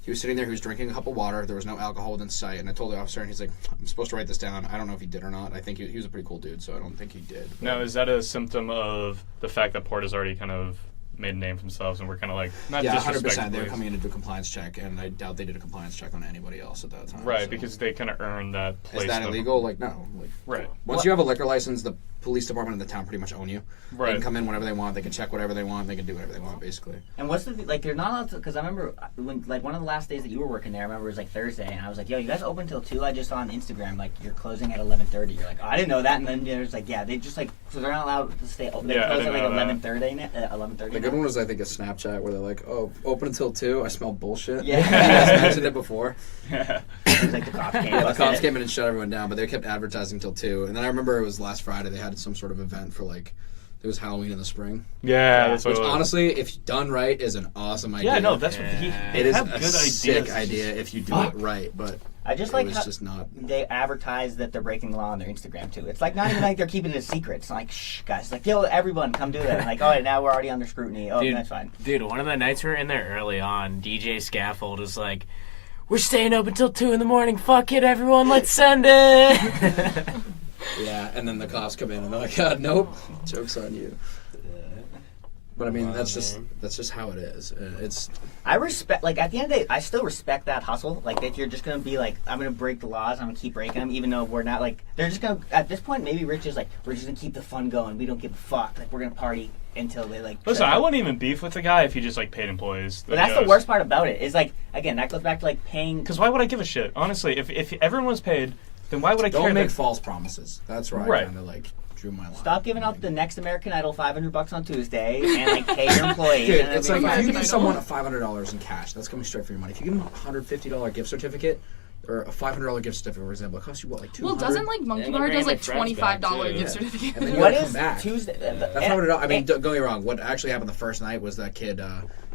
He was sitting there. He was drinking a cup of water. There was no alcohol within sight. And I told the officer, and he's like, I'm supposed to write this down. I don't know if he did or not. I think he was a pretty cool dude, so I don't think he did. Now, is that a symptom of the fact that PORTA's already kind of made a name for themselves, and we're kind of like, not yeah, disrespecting 100%. They were coming in to do a compliance check, and I doubt they did a compliance check on anybody else at that time. Right, so. because they kind of earned that place. Is that illegal? Like, no. Like, right. Once you have a liquor license, the police department in the town pretty much own you. Right. They can come in whenever they want. They can check whatever they want. They can do whatever they want, basically. And what's the like? They're not allowed to, because I remember when like one of the last days that you were working there. I remember it was like Thursday, and I was like, "Yo, you guys open till 2?" I just saw on Instagram like you're closing at 11:30. You're like, "Oh, I didn't know that." And then there's like, yeah, they just like so they're not allowed to stay open. They Yeah, I close at didn't like know that. 11:30. 11:30. The good one was, I think, a Snapchat where they're like, "Oh, open until 2." I smell bullshit. Yeah. You guys mentioned it before. It was like the cops came. Yeah, the cops came in and shut everyone down, but they kept advertising till 2. And then I remember it was last Friday. They had some sort of event for like, it was Halloween in the spring. Yeah, that's what Which it was. honestly, if done right, is an awesome idea. Yeah, no, that's what It is have a good ideas. sick idea if you do it right, but I just it like was how just not. they advertise that they're breaking the law on their Instagram too. It's like not even like they're keeping it a secret. It's like, shh, guys. It's like, yo, everyone, come do that. And like, oh, now we're already under scrutiny. Oh, Dude, that's fine. Dude, one of the nights we were in there early on, DJ Scaffold was like, we're staying open till 2 in the morning. Fuck it, everyone. Let's send it. Yeah, and then the cops come in and they're like, God, nope, joke's on you. But I mean, Wow, that's just how it is. It's I respect, like, at the end of the day, I still respect that hustle. Like, if you're just going to be like, I'm going to break the laws, I'm going to keep breaking them, even though we're not, like, they're just going to, at this point, maybe Rich is like, we're just going to keep the fun going. We don't give a fuck. Like, we're going to party until they, like, Listen, shut I up. wouldn't even beef with the guy if he just, like, paid employees. But that's the worst part about it, is, like, again, that goes back to, like, paying. Because why would I give a shit? Honestly, if everyone was paid, then why would I care? don't make that- false promises. That's where I Right. kind of like drew my line. Stop giving out the next American Idol $500 on Tuesday and, like, pay your employees. Dude, and it's it'll like be if you fine. give someone $500 in cash, that's coming straight for your money. If you give them a $150 gift certificate, or a $500 gift certificate, for example, it costs you what, like $200? Well, doesn't like Monkey And you Bar bring does your like friends back, $25 too. gift Yeah. certificate? And then you What gotta is come back. Tuesday? That's $500. I mean, don't get me wrong. What actually happened the first night was that kid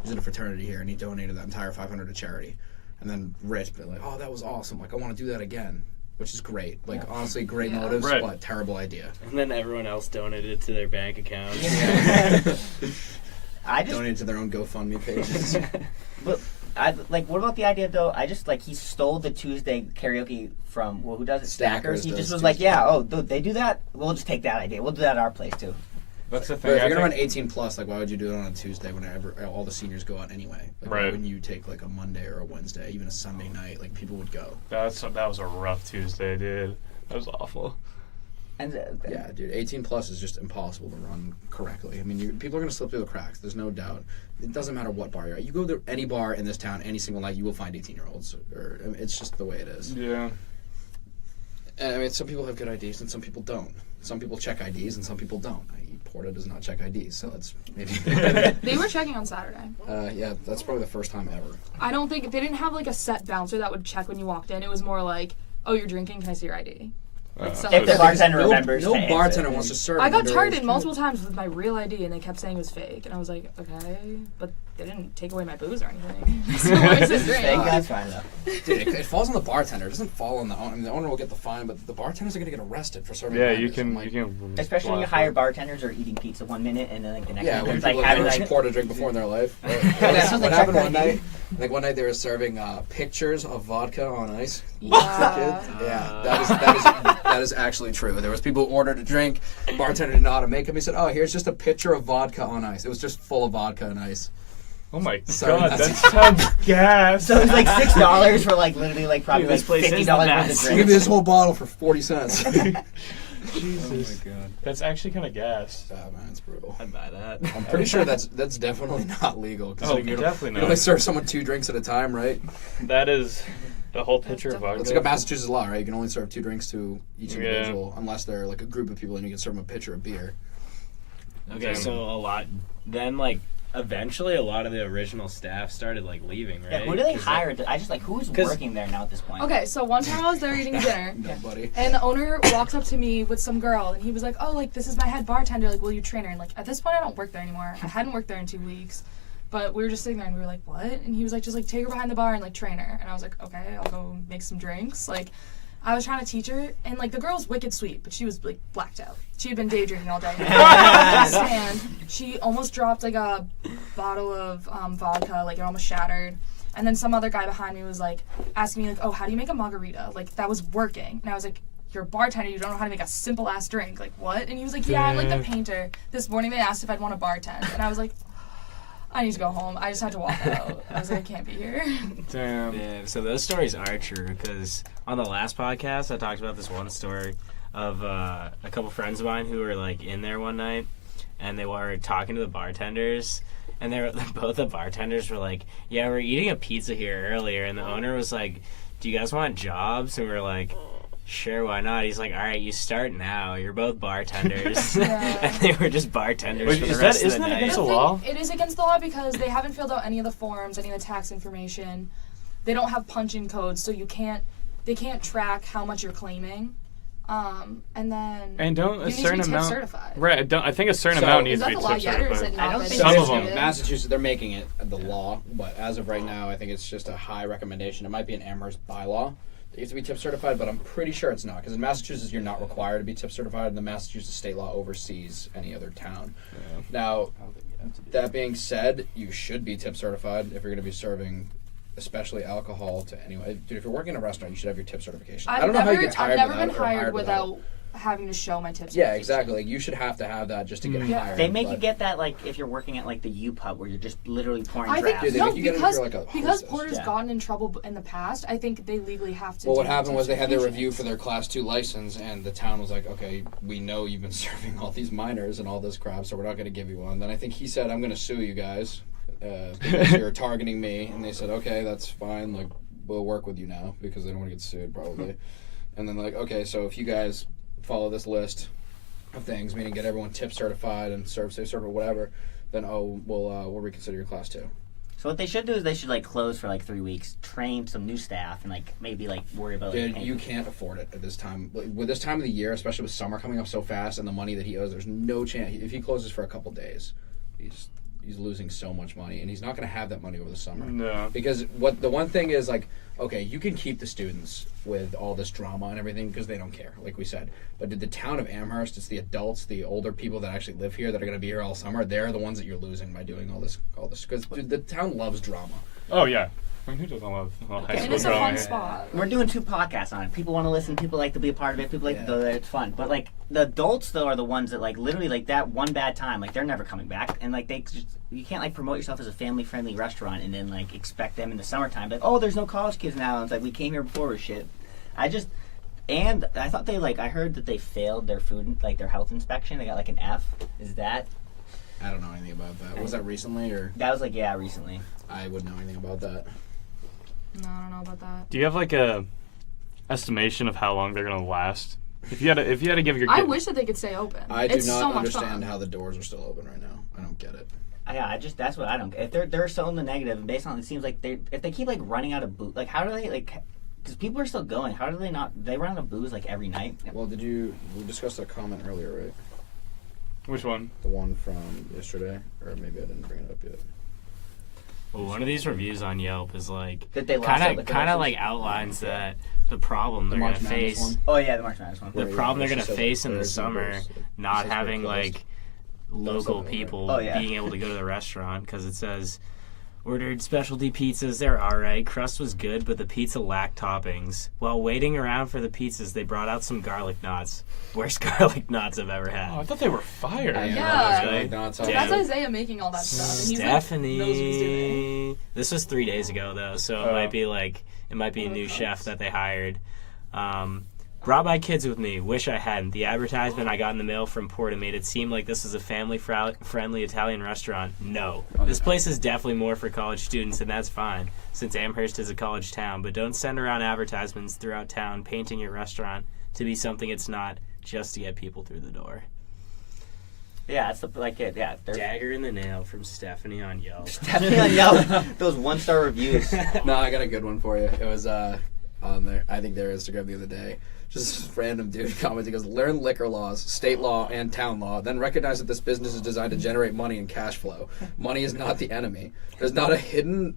was in a fraternity here, and he donated that entire $500 to charity. And then Rich been like, "Oh, that was awesome! Like, I want to do that again," which is great. Like, honestly, great Yeah. motives, Right. but terrible idea. And then everyone else donated to their bank accounts. I just Donated to their own GoFundMe pages. But what about the idea though? I just he stole the Tuesday karaoke from who does it? Stackers He does just was Tuesday. like, yeah, oh, they do that. We'll just take that idea. We'll do that at our place too. That's the But thing. if I you're gonna run think, 18 plus, like, why would you do it on a Tuesday whenever all the seniors go out anyway? Like, why Right. wouldn't you take like a Monday or a Wednesday, even a Sunday night? Like, people would go. that was a rough Tuesday, dude. That was awful. And Yeah, dude, 18 plus is just impossible to run correctly. I mean, people are gonna slip through the cracks. There's no doubt. It doesn't matter what bar you're at. You go to any bar in this town, any single night, you will find 18-year-olds. Or I mean, it's just the way it is. Yeah. And I mean, some people have good IDs and some people don't. Some people check IDs and some people don't. Porta does not check IDs, so that's maybe. They were checking on Saturday. Yeah, that's probably the first time ever. I don't think they didn't have like a set bouncer that would check when you walked in. It was more like, oh, you're drinking. Can I see your ID? So- if the bartender No, remembers, no to answer. bartender wants to serve. I got underage targeted kids. multiple times with my real ID, and they kept saying it was fake. And I was like, okay, but they didn't take away my booze or anything. So what is this drink? Thank God, fine though. Dude, it falls on the bartender. It doesn't fall on the owner. I mean, the owner will get the fine, but the bartenders are gonna get arrested for serving. Yeah, minors. you can. I'm like, You can. Especially when you blast hire it. bartenders or eating pizza 1 minute and then the next Yeah, minute when it's people like have having never like poured a drink before in their life. That's What what happened they one check night? Like one night they were serving pictures of vodka on ice. Yeah. Yeah, that is actually true. There was people who ordered a drink. Bartender didn't know how to make them. He said, "Oh, here's just a pitcher of vodka on ice." It was just full of vodka and ice. Oh my Sorry, god, that that's- sounds gas. So it's like $6 for like literally like probably Dude, like this place is the $50 worth best. of Give me drinks. this whole bottle for 40 cents. Jesus. Oh my god. That's actually kind of gas. Man, it's brutal. I'd buy that. I'm pretty sure that's definitely not legal. 'Cause Oh, you don't- definitely You not. only serve someone 2 drinks at a time, right? That is the whole pitcher of vodka. It's like a Massachusetts law, right? You can only serve 2 drinks to each Yeah. individual, unless they're like a group of people, and you can serve them a pitcher of beer. Okay, so eventually a lot of the original staff started like leaving, right? Yeah, who do they 'Cause hire? I just who's 'cause- working there now at this point? Okay, so one time I was there eating dinner, No, buddy. and the owner walks up to me with some girl, and he was like, "Oh, like this is my head bartender. Like, will you train her?" And like at this point, I don't work there anymore. I hadn't worked there in 2 weeks, but we were just sitting there, and we were like, "What?" And he was like, "Just like take her behind the bar and like train her." And I was like, "Okay, I'll go make some drinks." Like, I was trying to teach her, and like the girl's wicked sweet, but she was like blacked out. She had been daydreaming all day. And she almost dropped like a bottle of vodka, like it almost shattered. And then some other guy behind me was like asking me like, "Oh, how do you make a margarita?" Like that was working, and I was like, "You're a bartender. You don't know how to make a simple ass drink. Like what?" And he was like, "Yeah, I'm like the painter." This morning they asked if I'd want to bartend, and I was like, "I need to go home. I just had to walk out." I was like, "I can't be here." Damn. Yeah, so those stories are true because on the last podcast I talked about this one story of a couple friends of mine who were like in there one night and they were talking to the bartenders and they were both the bartenders were like, "Yeah, we're eating a pizza here earlier," and the owner was like, "Do you guys want jobs?" And we were like, "Sure, why not?" He's like, "All right, you start now. You're both bartenders." Yeah. And they were just bartenders Wait, for the is rest that- of isn't the that night. against the The law? thing- It is against the law because they haven't filled out any of the forms, any of the tax information. They don't have punch-in codes, so they can't track how much you're claiming. And then And don't you a need to certain be tip amount. certified. Right. I think a certain So- amount Is needs to that be the law tip yet, or is certified. it not I don't been think Some of so. them. instituted? Massachusetts, they're making it the law, but as of right now, I think it's just a high recommendation. It might be an Amherst bylaw. You have to be tip certified, but I'm pretty sure it's not, because in Massachusetts you're not required to be tip certified, and the Massachusetts state law oversees any other town. Yeah. Now, that being said, you should be tip certified if you're going to be serving, especially alcohol to anyone. Dude, if you're working in a restaurant, you should have your tip certification. I don't know how you get I've hired never without been or hired without. without having to show my tips. Yeah, exactly. Like, you should have to have that just to get Yeah. hired. They make you but- get that like if you're working at like the U pub where you're just literally pouring I think drafts. Dude, they no, make you get it if because you're like a because hostess. Porter's Yeah. gotten in trouble in the past. I think they legally have to. Well, what do happened was they had their certifications. review for their Class 2 license, and the town was like, okay, we know you've been serving all these minors and all this crap, so we're not going to give you one. Then I think he said, I'm going to sue you guys because you're targeting me. And they said, okay, that's fine. Like, we'll work with you now because they don't want to get sued, probably. And then, like, okay, so if you guys follow this list of things, meaning get everyone tip certified and serve safe serve or whatever, then, we'll reconsider your Class 2. So what they should do is they should like close for like 3 weeks, train some new staff, and like maybe like worry about. Like, Dude, you can't afford it at this time. With this time of the year, especially with summer coming up so fast and the money that he owes, there's no chance. If he closes for a couple days, he's losing so much money, and he's not going to have that money over the summer. No. Because the one thing is, like, okay, you can keep the students with all this drama and everything because they don't care, like we said. But the town of Amherst, it's the adults, the older people that actually live here that are going to be here all summer. They're the ones that you're losing by doing all this. Because the town loves drama. Oh yeah. I mean, who doesn't love high And school it's a drama? fun spot. We're doing 2 podcasts on it. People want to listen. People like to be a part of it. People like to go there. It's fun. But like the adults though are the ones that like literally like that one bad time, like they're never coming back. And like you can't like promote yourself as a family-friendly restaurant and then like expect them in the summertime like, oh, there's no college kids now. And it's like we came here before or shit. And I thought I heard that they failed their their health inspection. They got like an F. Is that? I don't know anything about that. Was that recently or? That was like recently. I wouldn't know anything about that. No, I don't know about that. Do you have like a estimation of how long they're gonna last? If you had to give your I kid- wish that they could stay open. I do it's not so much understand fun. how the doors are still open right now. I don't get it. Yeah, that's what I don't get. If they're so in the negative, based on it seems like if they keep like running out of booze, like how do they like? Because people are still going. How do they not? They run out of booze like every night. Well, we discussed a comment earlier, right? Which one? The one from yesterday, or maybe I didn't bring it up yet. Well, one of these reviews on Yelp is like That they lost out, kind of like outlines that the problem they're March gonna Madness face. one? Oh yeah, the March Madness one. The Where, problem they're she gonna says face in the there's no summer, booze. not says having they're closed. like local something, right? people Oh, yeah. being able to go to the restaurant because it says ordered specialty pizzas. They're all right. Crust was good, but the pizza lacked toppings. While waiting around for the pizzas, they brought out some garlic knots. Worst garlic knots I've ever had. Oh, I thought they were fire. Yeah. Really? No, it's So all that's good. Isaiah making all that stuff. And he's Stephanie. like, knows what he's doing. This was 3 days ago though, so it Oh. might be a new chef that they hired. Brought my kids with me. Wish I hadn't. The advertisement I got in the mail from Porta made it seem like this is a family-friendly Italian restaurant. No. This place is definitely more for college students, and that's fine, since Amherst is a college town. But don't send around advertisements throughout town painting your restaurant to be something it's not, just to get people through the door. Yeah, it's they're Dagger in the nail from Stephanie on Yelp. definitely on Yelp. Those 1-star reviews. No, I got a good one for you. It was on their, I think their Instagram the other day. Just random dude commenting. He goes, learn liquor laws, state law, and town law. Then recognize that this business is designed to generate money and cash flow. Money is not the enemy. There's not a hidden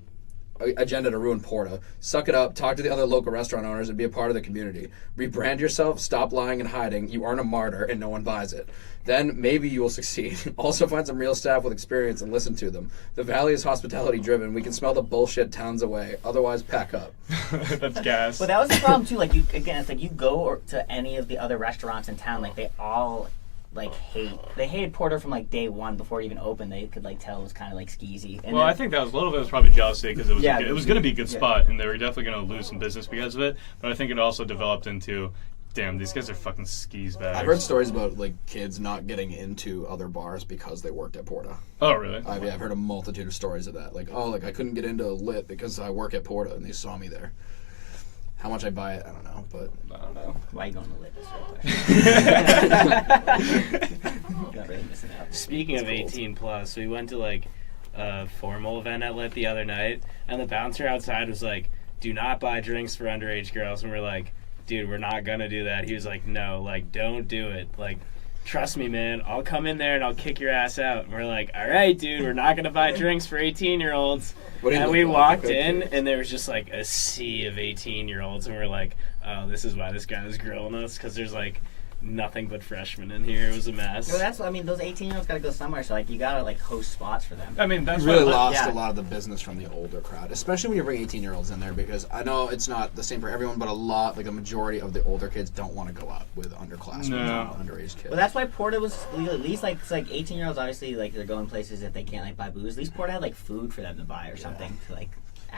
agenda to ruin Porta. Suck it up, talk to the other local restaurant owners, and be a part of the community. Rebrand yourself, stop lying and hiding. You aren't a martyr, and no one buys it. Then maybe you will succeed. Also find some real staff with experience and listen to them. The valley is hospitality driven. We can smell the bullshit towns away. Otherwise, pack up. That's gas. But that was the problem too. Like it's like you go to any of the other restaurants in town, like they all like hated Porter from like day one before it even opened. They could like tell it was kind of like skeezy. And Well, then- I think that was a little bit was probably jealousy because it was Yeah, it was going to be a good yeah. spot, and they were definitely going to lose some business because of it. But I think it also developed into, damn, these guys are fucking skis bags. I've heard stories about like kids not getting into other bars because they worked at Porta. Oh, really? I've heard a multitude of stories of that. Like, I couldn't get into Lit because I work at Porta and they saw me there. How much I buy it, I don't know, but I don't know. Why you going to Lit? Got really missing out. Speaking of cold. 18 plus, we went to like a formal event at Lit the other night, and the bouncer outside was like, "Do not buy drinks for underage girls," and we're like, "Dude, we're not gonna do that." He was like, "No, like, don't do it. Like, trust me, man. I'll come in there and I'll kick your ass out." And we're like, "All right, dude, we're not gonna buy drinks for 18-year-olds." What do you And look we like? walked Okay, in, kids. and there was just like a sea of 18-year-olds, and we're like, "Oh, this is why this guy was grilling us, because there's like nothing but freshmen in here." It was a mess. Well, that's what I mean. Those 18-year-olds got to go somewhere, so like you gotta like host spots for them. I mean, that's really what lost yeah. a lot of the business from the older crowd, especially when you bring 18-year-olds in there, because I know it's not the same for everyone, but a majority of the older kids don't want to go out with underclassmen No. and underage kids. Well, that's why Porta was legal. At least like it's like 18-year-olds obviously like they're going places if they can't like buy booze. At least Porta had like food for them to buy or something to like.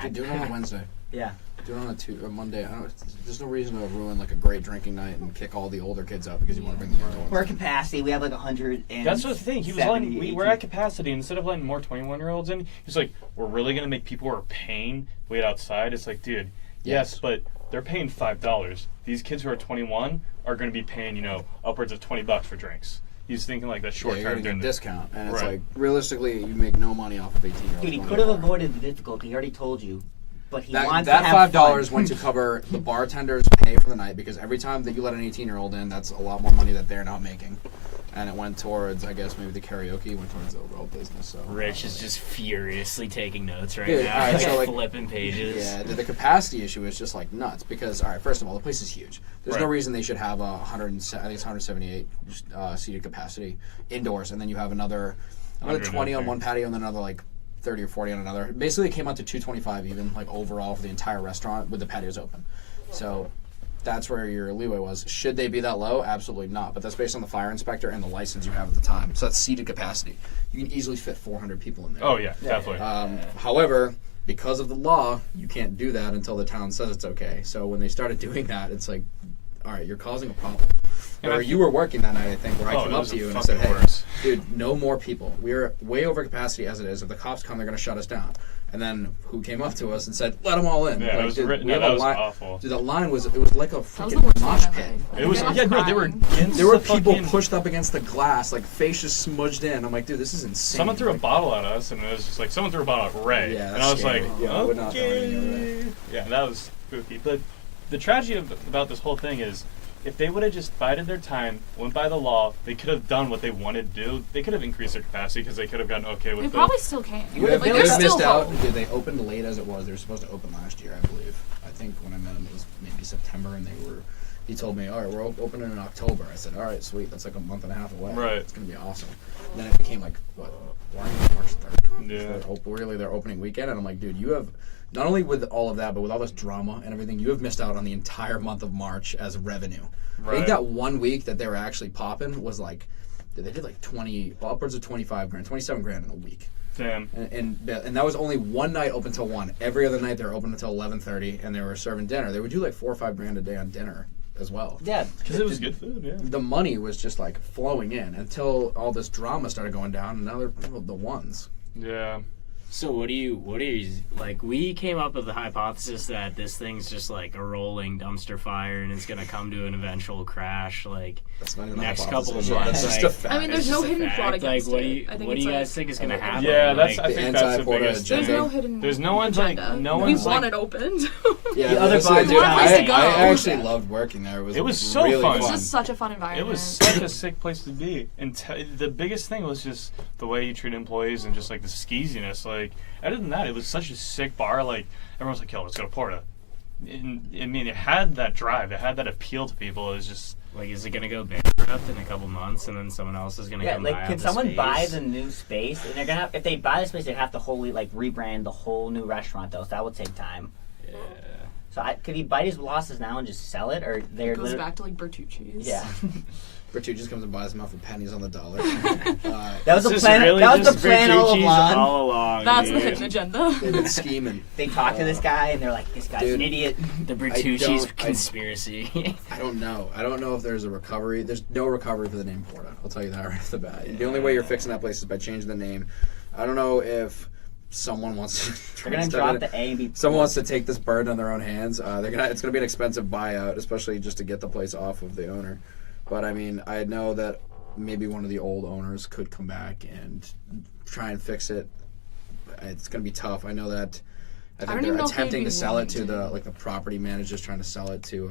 Dude, do it on a Wednesday. Yeah. Do it on a Monday. I don't. There's no reason to ruin like a great drinking night and kick all the older kids out because you want to bring the younger ones. We're at capacity. We have like 100 and. That's the thing. He was letting, we were at capacity. Instead of letting more 21-year-olds in, he's like, we're really going to make people who are paying wait outside. It's like, dude, yes, but they're paying $5. These kids who are 21 are going to be paying, upwards of $20 for drinks. He's thinking like that short you're term. getting a discount, and it's Right. like realistically, you make no money off of 18-year-olds. Dude, he going could to have the bar. avoided the difficulty. He already told you. But he wants That to have $5 fun. went to cover the bartender's pay for the night, because every time that you let an 18-year-old in, that's a lot more money that they're not making. And it went towards, I guess, maybe the karaoke, went towards the overall business. So Rich is just furiously taking notes right Dude, now. alright, so, like, flipping pages. Yeah, the capacity issue is just like nuts because, all right, first of all, the place is huge. There's no Right. reason they should have a 178 seated capacity indoors, and then you have another 20 on one patio and then another like 30 or 40 on another. Basically, it came out to 225 even, like overall for the entire restaurant with the patios open. So that's where your leeway was. Should they be that low? Absolutely not. But that's based on the fire inspector and the license you have at the time. So that's seated capacity. You can easily fit 400 people in there. Oh yeah, definitely. However, because of the law, you can't do that until the town says it's okay. So when they started doing that, it's like, all right, you're causing a problem. And Or you were working that night, I think, where I Oh, came it up was to you the and I said, fucking hey, worst. dude, no more people. We're way over capacity as it is. If the cops come, they're going to shut us down. And then who came up to us and said, let them all in. Yeah, that was dude, written. we No, have a that was line. awful. Dude, that line was, it was like a That was the freaking worst mosh one pit. ever. It was I yeah, no, they were crying. against There were the people fucking, pushed up against the glass, like faces smudged in. I'm like, dude, this is insane. Someone threw a Like, bottle at us, and it was just like someone threw a bottle at Ray, Yeah, and that's I was scary. like, Yeah, I would not throw anything at okay. Yeah, that was spooky. But the tragedy about this whole thing is, if they would have just bided their time, went by the law, they could have done what they wanted to do. They could have increased their capacity because they could have gotten okay They with the. probably still can. You would have Like, there's still missed out. hope. Dude, they opened late as it was. They were supposed to open last year, I believe. I think when I met him, it was maybe September, and he told me, all right, we're opening in October. I said, all right, sweet. That's like a month and a half away. Right. It's going to be awesome. And then it became like, what, March 3rd? Yeah. Really, their opening weekend. And I'm like, dude, you have, not only with all of that, but with all this drama and everything, you have missed out on the entire month of March as revenue. I think Right. that 1 week that they were actually popping was like, they did like upwards of 25 grand, 27 grand in a week. Damn. And that was only one night open till 1. Every other night they were open until 11:30, and they were serving dinner. They would do like 4 or 5 grand a day on dinner as well. Yeah, Because it was good food, yeah. The money was just like flowing in until all this drama started going down, and now they're the ones. Yeah. So what do you like? We came up with the hypothesis that this thing's just like a rolling dumpster fire and it's gonna come to an eventual crash. Like That's not even Next a couple hypothesis. of months, That's just like- a fact. I mean, there's it's no just a hidden fact. fraud against like, what it. do you, I think what do it's you like- guys think is gonna happen? Yeah, that's. Like, I think that's the anti-Porta biggest agenda. There's thing. no hidden There's no one's like. agenda. No We one's want like. it opened. Yeah, The other honestly, bars dude, are place to go. I actually Yeah. loved working there. It was so really fun. It's fun. just such a fun environment. It was such a sick place to be, and the biggest thing was just the way you treat employees and just like the skeeziness. Like, other than that, it was such a sick bar. Like, everyone's like, "Yo, let's go to Porta." And, I mean, it had that drive, it had that appeal to people. It was just Like, is it gonna go bankrupt in a couple months and then someone else is gonna Yeah, come like, buy can out the someone space? buy the new space? And they're gonna if they buy the space, they have to wholly like rebrand the whole new restaurant though, so that would take time. Yeah. So could he bite his losses now and just sell it, or they're It goes literally- back to like Bertucci's. Yeah, Bertucci's comes and buys them out for pennies on the dollar. that was the This is plan. really That was the just plan all Bertucci's along. all along. That's the dude. hidden agenda. They've been scheming. They talked to this guy and they're like, "This guy's Dude. an idiot." The Bertucci's I- conspiracy. I don't know. I don't know if there's a recovery. There's no recovery for the name Porta. I'll tell you that right off the bat. The only way you're fixing that place is by changing the name. I don't know if someone wants to. They're gonna drop the A and B. Someone wants to take this burden on their own hands. It's gonna be an expensive buyout, especially just to get the place off of the owner. But I mean, I know that maybe one of the old owners could come back and try and fix it. It's gonna be tough. I know that. I don't think even they're know if they'd attempting be to sell it willing to to. the property manager's trying to sell it to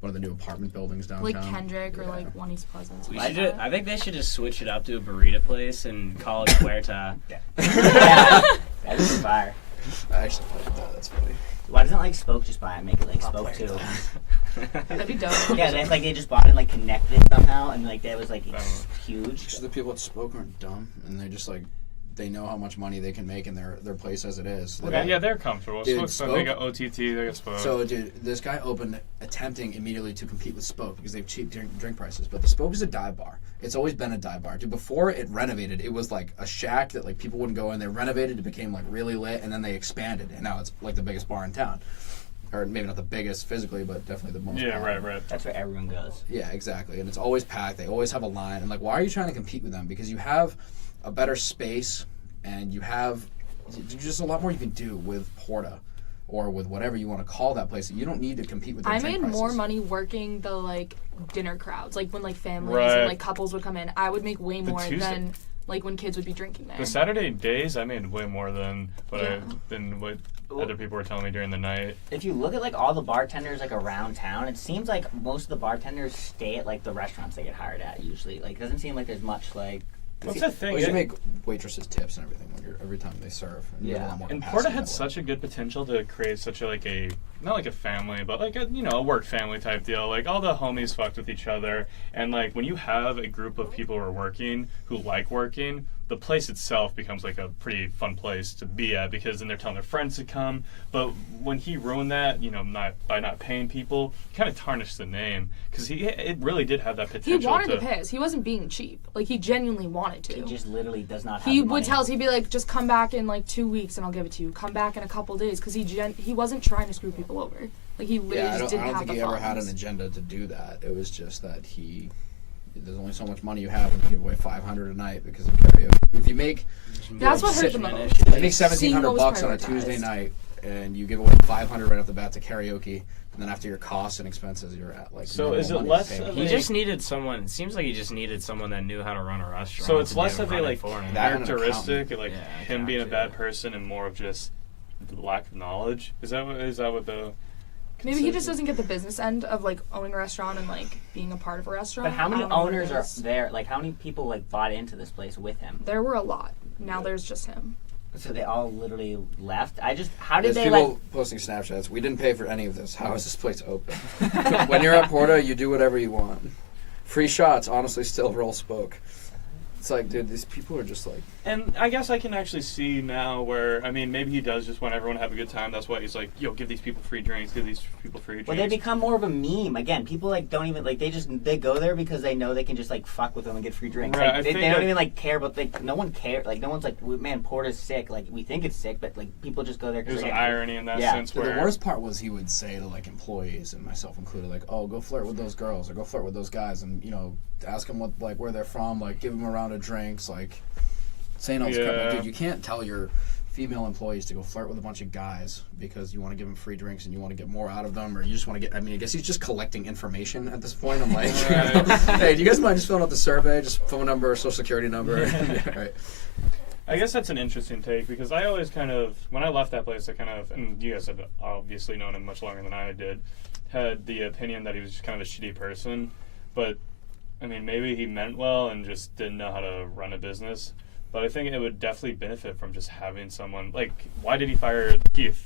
one of the new apartment buildings downtown. Like Kendrick or Yeah. like One East Pleasant. We like should that. I think they should just switch it up to a burrito place and call it Puerta. Yeah, that's fire. I actually played that. That's funny. Why doesn't like Spoke just buy it and make it like Spoke too? That'd be dope. Yeah, it's like they just bought it and like connected it somehow, and like that was like huge. Because the people at Spoke aren't dumb, and they just like they know how much money they can make in their place as it is. They don't- yeah, they're comfortable. Dude, Spoke's fun. They got OTT, they got Spoke. So, dude, this guy opened attempting immediately to compete with Spoke because they have cheap drink prices. But the Spoke is a dive bar. It's always been a dive bar. Dude, before it renovated, it was like a shack that like people wouldn't go in. They renovated, it became like really lit, and then they expanded, and now it's like the biggest bar in town. Or maybe not the biggest physically, but definitely the most. yeah, popular. right. That's where everyone goes. Yeah, exactly. And it's always packed. They always have a line. And like, why are you trying to compete with them? Because you have a better space, and you have just a lot more you can do with Porta. or with whatever you want to call that place. You don't need to compete with their I drink made more prices. money working the like dinner crowds, like when like families Right. and like couples would come in. I would make way The more Tuesday- than like when kids would be drinking there. The Saturday days, I made way more than Yeah. what other people were telling me during the night. If you look at like all the bartenders like around town, it seems like most of the bartenders stay at like the restaurants they get hired at usually. Like, it doesn't seem like there's much like. What's the thing? Well, you make waitresses tips and everything when every time they serve. And you have a Yeah. lot more And capacity Porta that had way. such a good potential to create such a like a not like a family, but like a a work family type deal. Like all the homies fucked with each other, and like when you have a group of people who are working who like working, the place itself becomes like a pretty fun place to be at because then they're telling their friends to come. But when he ruined that, by not paying people, he kind of tarnished the name because it really did have that He potential. wanted to pay us. He wasn't being cheap. Like he genuinely wanted to. He just literally does not have He the would money. tell us, he'd be like, just come back in like 2 weeks and I'll give it to you. Come back in a couple days because he wasn't trying to screw people over. Like he literally Yeah, I just don't didn't have think the he funds. ever had an agenda to do that. It was just that there's only so much money you have when you give away $500 a night because of karaoke. If you make That's what hurt the most. I make Seeing what was $1,700 on a prioritized. Tuesday night, and you give away $500 right off the bat to karaoke, and then after your costs and expenses, you're at like. So minimal is it money to less pay of them. He Like- just needed someone. It seems like he just needed someone that knew how to run a restaurant. So it's to less do of a run it like for him. That and an characteristic, like Yeah, him being a gotcha. bad person, and more of just the lack of knowledge. Is that what the? Maybe he just doesn't get the business end of like owning a restaurant and like being a part of a restaurant. But how many I don't know what owners it are is. there? Like, how many people like bought into this place with him? There were a lot. Now there's just him. So they all literally left. How did There's they people like? posting Snapchats. We didn't pay for any of this. How is this place open? When you're at Porta, you do whatever you want. Free shots. Honestly, still roll spoke. It's like, dude, these people are just like. And I guess I can actually see now where maybe he does just want everyone to have a good time. That's why he's like, yo, give these people free drinks, give these people free drinks. Well, they become more of a meme again. People like don't even like they go there because they know they can just like fuck with them and get free drinks. Right, I Like, they think don't that- even like care, but like no one cares. Like no one's like, man, Porta's sick. Like we think it's sick, but like people just go there. There's they an get free- irony in that Yeah. sense The where worst part was he would say to like employees and myself included, like, "Oh, go flirt with those girls or go flirt with those guys," and ask them where they're from, like give them a round of drinks, like saying all this crap. Like, Yeah. dude, you can't tell your female employees to go flirt with a bunch of guys because you want to give them free drinks and you want to get more out of them, or you just want to get. I mean, I guess he's just collecting information at this point. I'm like, hey, do you guys mind just filling out the survey, just phone number, social security number? Yeah, right. I guess that's an interesting take because I always kind of, when I left that place, and you guys have obviously known him much longer than I did, had the opinion that he was just kind of a shitty person. But, maybe he meant well and just didn't know how to run a business. But I think it would definitely benefit from just having someone, like, why did he fire Keith?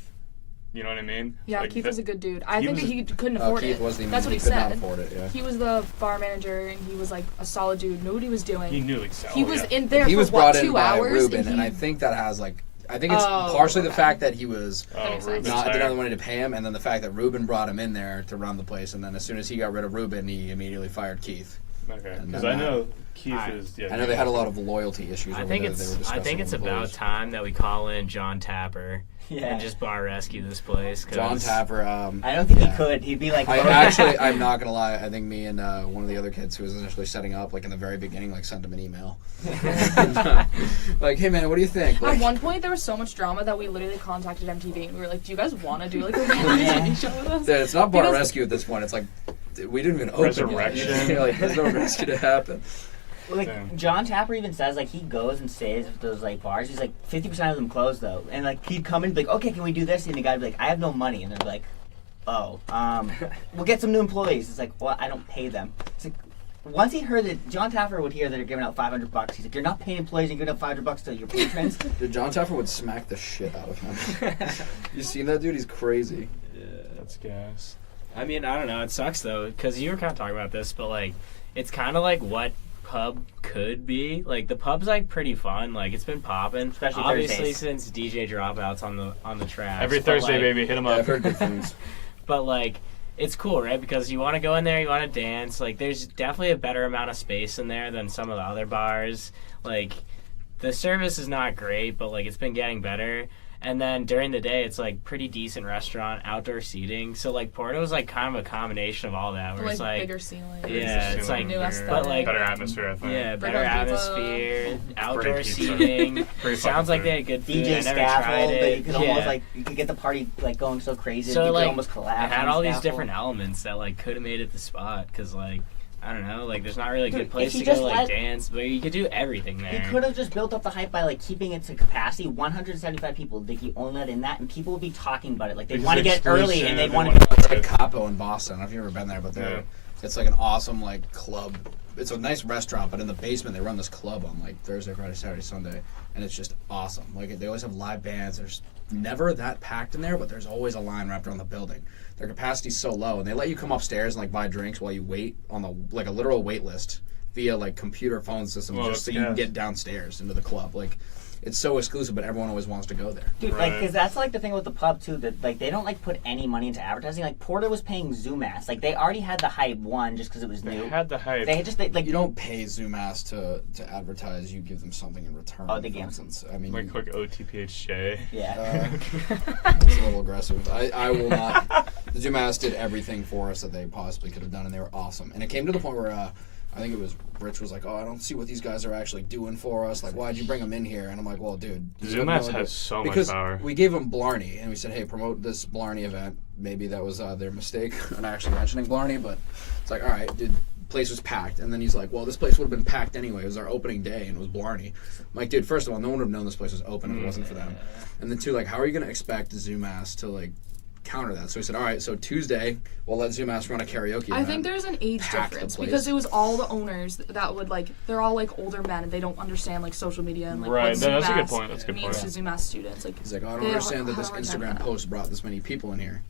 You know what I mean? Yeah, Like, Keith was a good dude. he I think was- that he couldn't afford Keith it. was the That's what he could not said. afford it. Yeah. He was the bar manager and he was like a solid dude. Knew what he was doing. He knew exactly. He was in there He for was what, brought in 2 by hours, Ruben, and he, I think that has I think it's Oh, partially the okay. fact that he was Oh, makes sense. Ruben's not didn't hired. have the money to pay him, and then the fact that Ruben brought him in there to run the place, and then as soon as he got rid of Ruben, he immediately fired Keith. Okay, And because then I know Keith Alright. is. Yeah, I know they had a lot of loyalty issues. I over think there that they were I discussing think it's with about employees. time that we call in John Tapper Yeah. and just bar rescue this place. 'cause John Tapper. I don't think Yeah. he could. He'd be like, I'm not gonna lie. I think me and one of the other kids who was initially setting up, like in the very beginning, like sent him an email, like, "Hey man, what do you think?" At Like, one point, there was so much drama that we literally contacted MTV and we were like, "Do you guys want to do like a reality TV show with us?" it's not bar Because- rescue at this point. It's like we didn't even open Resurrection. yet. Like, there's no rescue to happen. Like Damn. John Tapper even says like he goes and stays at those like bars. He's like 50% of them closed though, and like he'd come in and be like, okay, can we do this? And the guy'd be like, I have no money, and they're like, oh, we'll get some new employees. It's like, well, I don't pay them. It's like once he heard that John Tapper would hear that they're giving out $500, he's like, you're not paying employees, you're giving out $500 to your patrons. Dude, John Tapper would smack the shit out of him. You seen that dude? He's crazy. That's gas. I mean, I don't know. It sucks though, because you were kind of talking about this, but like, it's kind of like what pub could be. Like the pub's like pretty fun. Like it's been popping, Especially obviously Thursdays. since DJ Dropouts on the track. Every Thursday, baby, hit him Yeah, up. I've heard good things. But like, it's cool, right? Because you want to go in there, you want to dance. Like, there's definitely a better amount of space in there than some of the other bars. Like, the service is not great, but like it's been getting better. And then during the day, it's like pretty decent restaurant, outdoor seating. So like Porta was like kind of a combination of all that. Where Like it's like bigger ceilings. yeah, it's like new aesthetic. but like better atmosphere, I think. yeah, Bring better on pizza. atmosphere, outdoor Great pizza. seating. Great Sounds fucking like they had good food. DJ I never tried scaffold it. that you could almost Yeah. like you could get the party like going so crazy So that you like could almost collapse. it had on all the these scaffold. different elements that like could have made it the spot because like I don't know like there's not really a Dude, good place if you to go just like let- dance, but you could do everything You there. could have just built up the hype by like keeping it to capacity, 175 people. Like you only let in that, and people would be talking about it. Like they Because want to it's get early, exclusive, and they they want wanna- to. It's like Capo in Boston. I don't know if you've ever been there, but Yeah. it's like an awesome like club. It's a nice restaurant, but in the basement they run this club on like Thursday, Friday, Saturday, Sunday, and it's just awesome. Like they always have live bands. There's never that packed in there, but there's always a line wrapped around the building. Their capacity's so low, and they let you come upstairs and like buy drinks while you wait on the like a literal wait list via like computer phone system, Well, just so that's you can gas. get downstairs into the club. Like it's so exclusive, but everyone always wants to go there. Dude, like, Right. because that's like the thing with the pub too. That like they don't like put any money into advertising. Like Porta was paying Zoomass. Like they already had the hype one just because it was They new. had the hype. They just like You don't pay Zoomass to advertise. You give them something in return. Oh, they for give instance. I mean, like quick OTPHJ. yeah. it's a little aggressive. I will not. The Zoomass did everything for us that they possibly could have done, and they were awesome. And it came to the point where I think it was Rich was like, "Oh, I don't see what these guys are actually doing for us. Like, why'd you bring them in here?" And I'm like, "Well, dude, you have no Zoomass idea." has so much because power. we gave them Blarney, and we said, "Hey, promote this Blarney event." Maybe that was their mistake on actually mentioning Blarney, but it's like, all right, dude. Place was packed, and then he's like, "Well, this place would have been packed anyway. It was our opening day, and it was Blarney." I'm like, dude, first of all, no one would have known this place was open if it wasn't for them. And then two, like, how are you gonna expect Zoomass to like counter that? So he said, "All right, so Tuesday we'll let Zoomass run a karaoke." I event." think there's an age Pack the difference place. because it was all the owners that would like they're all like older men and they don't understand like social media and like Right, what that's a good Zoomass point, that's a good means point. to Zoomass students. Like He's like, "Oh, I don't they understand that have this a hard time Instagram with that. post brought this many people in here."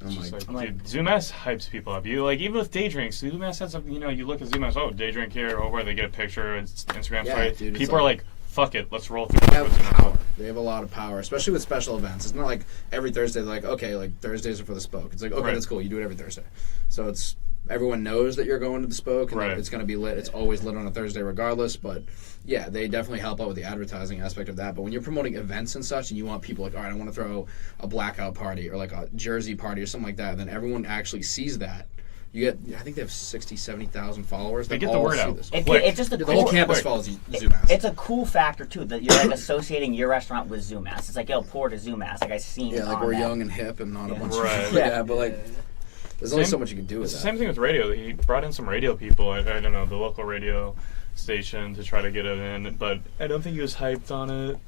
And I'm It's like, like, dude, Zoomass hypes people up. You like even with day drinks, Zoomass has something. You know, you look at Zoomass. Oh, day drink here. Oh, where they get a picture. It's Instagram Yeah, story. dude, it's People are like- like, fuck it, let's roll they through. have power. They have a lot of power, especially with special events. It's not like every Thursday they're like, okay, like Thursdays are for the Spoke. It's like, okay, Right. that's cool. You do it every Thursday. So it's everyone knows that you're going to the Spoke and that Right. it's going to be lit. It's always lit on a Thursday regardless. But yeah, they definitely help out with the advertising aspect of that. But when you're promoting events and such, and you want people like, all right, I want to throw a blackout party or like a Jersey party or something like that, then everyone actually sees that. You get, I think they have 60, 70,000 followers. They that get the all word see out. this. It's just a The cool. whole campus quick. follows Zoomass. It's a cool factor too that you're like associating your restaurant with Zoomass. It's like, yo, Porta Zoomass. Like I seen. Yeah, like on we're that. young and hip and not a Yeah. bunch Right. of Yeah. but like there's only Same- so much you can do with It's the that. same thing with radio. He brought in some radio people. I don't know, the local radio station to try to get it in, but I don't think he was hyped on it.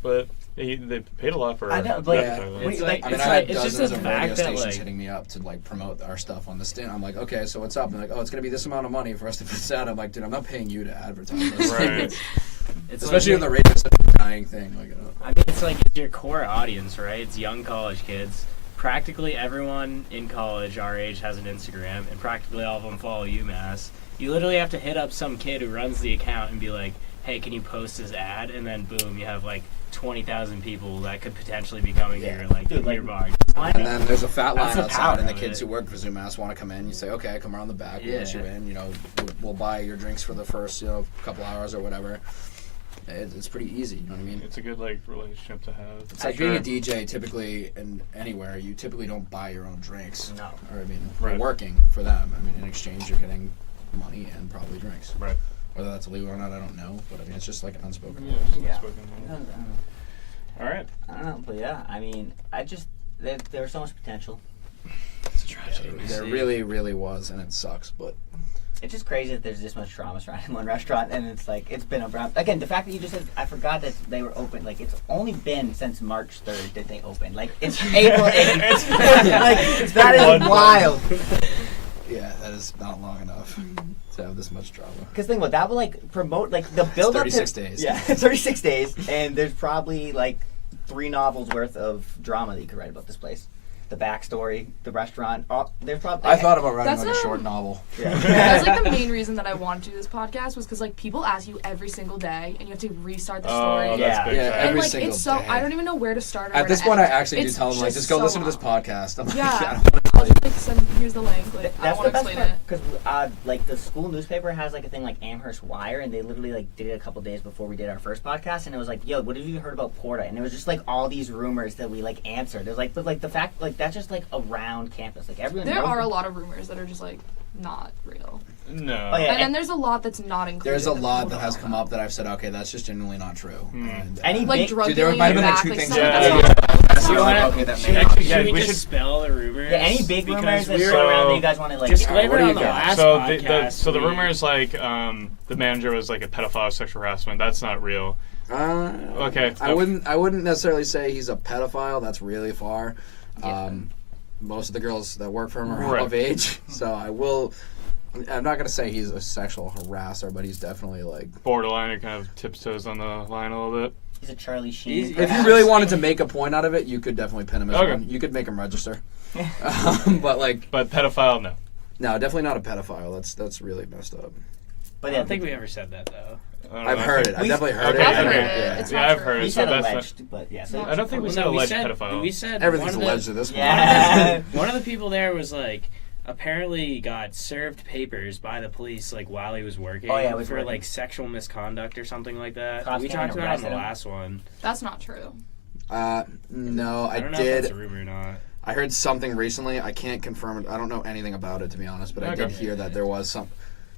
But they paid a lot for I know, but- advertising. Wait, It's like, I mean, it's I like had it's just dozens the of radio fact that stations like hitting me up to like promote our stuff on the stand. I'm like, okay, so what's up? And they're like, oh, it's gonna be this amount of money for us to put this out. I'm like, dude, I'm not paying you to advertise this. Right. it's Especially like, on the radio, it's a dying thing. Like, I mean, it's like it's your core audience, right? It's young college kids. Practically everyone in college our age has an Instagram, and practically all of them follow UMass. You literally have to hit up some kid who runs the account and be like, "Hey, can you post this ad?" And then boom, you have like 20,000 people that could potentially be coming Yeah. to your like Dude, like, your bar. and then there's a fat That's line the power outside, and the of kids it. who work for Zoomass want to come in. You say, okay, come around the back, we'll let you Yeah. in. You know, we'll buy your drinks for the first couple hours or whatever. It's pretty easy. You know what I mean? It's a good like relationship to have. It's like being a DJ. Typically, in anywhere, you typically don't buy your own drinks. No. Or I mean, Right. you're working for them. I mean, in exchange, you're getting money and probably drinks. Right. Whether that's illegal or not, I don't know. But I mean, it's just like an unspoken. Yeah. Just Yeah. unspoken. I don't know. All right. I don't know, but yeah, I mean, there's so much potential. It's a tragedy. There really, really was, and it sucks. But It's just crazy that there's this much drama surrounding one restaurant, and it's like it's been around. Again, the fact that you just said, I forgot that they were open. Like it's only been since March 3rd that they opened. Like it's April 8th. Like that One is wild. yeah, that is not long enough to have this much drama. Because think about that would like promote like the build up. 36 days. Yeah, 36 days, and there's probably like 3 novels worth of drama that you could write about this place. The backstory, the restaurant. There's probably. I thought about writing That's like a a- short novel. That's like the main reason that I wanted to do this podcast was because like people ask you every single day and you have to restart the story. Oh, Yeah. that's big. Yeah, time. And every like single it's so day. I don't even know where to start. Or At where this to point, I end. actually do It's tell them like, just go so listen to this long. podcast. I'm like, Yeah. I don't want to I'll just like send. Here's the link. Like I That's don't the want to best explain part, it. because like the school newspaper has like a thing like Amherst Wire, and they literally like did it a couple days before we did our first podcast, and it was like, yo, what have you heard about PORTA? And it was just like all these rumors that we like answered. It was like, but like the fact like that's just like around campus, like everyone. There knows are them. a lot of rumors that are just like not real, No. Oh, yeah. and then there's a lot that's not included. There's a that lot people that don't has know come about. up that I've said, okay, that's just genuinely not true. And, Any Like big- drug Dude, there dealing might in have the been like back, two like things. some Yeah. of the You wanna- okay, that Should, may should Yeah, we we just should- spell the rumors? Yeah, any big Because rumors that we're- go around that you guys want to like. Disclaimer what do on you the got? last So podcast. so the we- rumor is like the manager was like a pedophile, sexual harassment. That's not real. Okay. I wouldn't necessarily say he's a pedophile. That's really far. Yeah. Most of the girls that work for him are Right. of age, so I'm not gonna say he's a sexual harasser, but he's definitely like. Borderline. It kind of tiptoes on the line a little bit. He's a Charlie Sheen. He's- If you perhaps. really wanted to make a point out of it, you could definitely pin him as Okay. one. You could make him register. But like, But pedophile, no. no, definitely not a pedophile. That's really messed up. But I yeah, don't think we ever said that though. I don't know, I've I heard think- it. I've definitely heard Okay, it. I've heard okay. it. Yeah. It's Yeah, not I've true. heard we it. said So that's alleged, but yeah. So I don't think we said No, alleged said, pedophile. We said Everything's one of alleged at this point. Yeah. One of the people there was like apparently got served papers by the police like while he was working Oh, yeah, he was for working. like sexual misconduct or something like that. Cops We came talked and about it on the arrested him. last one. That's not true. No, I don't know if that's did. a rumor or not. I heard something recently. I can't confirm it. I don't know anything about it, to be honest, but I did Okay. hear that there was some.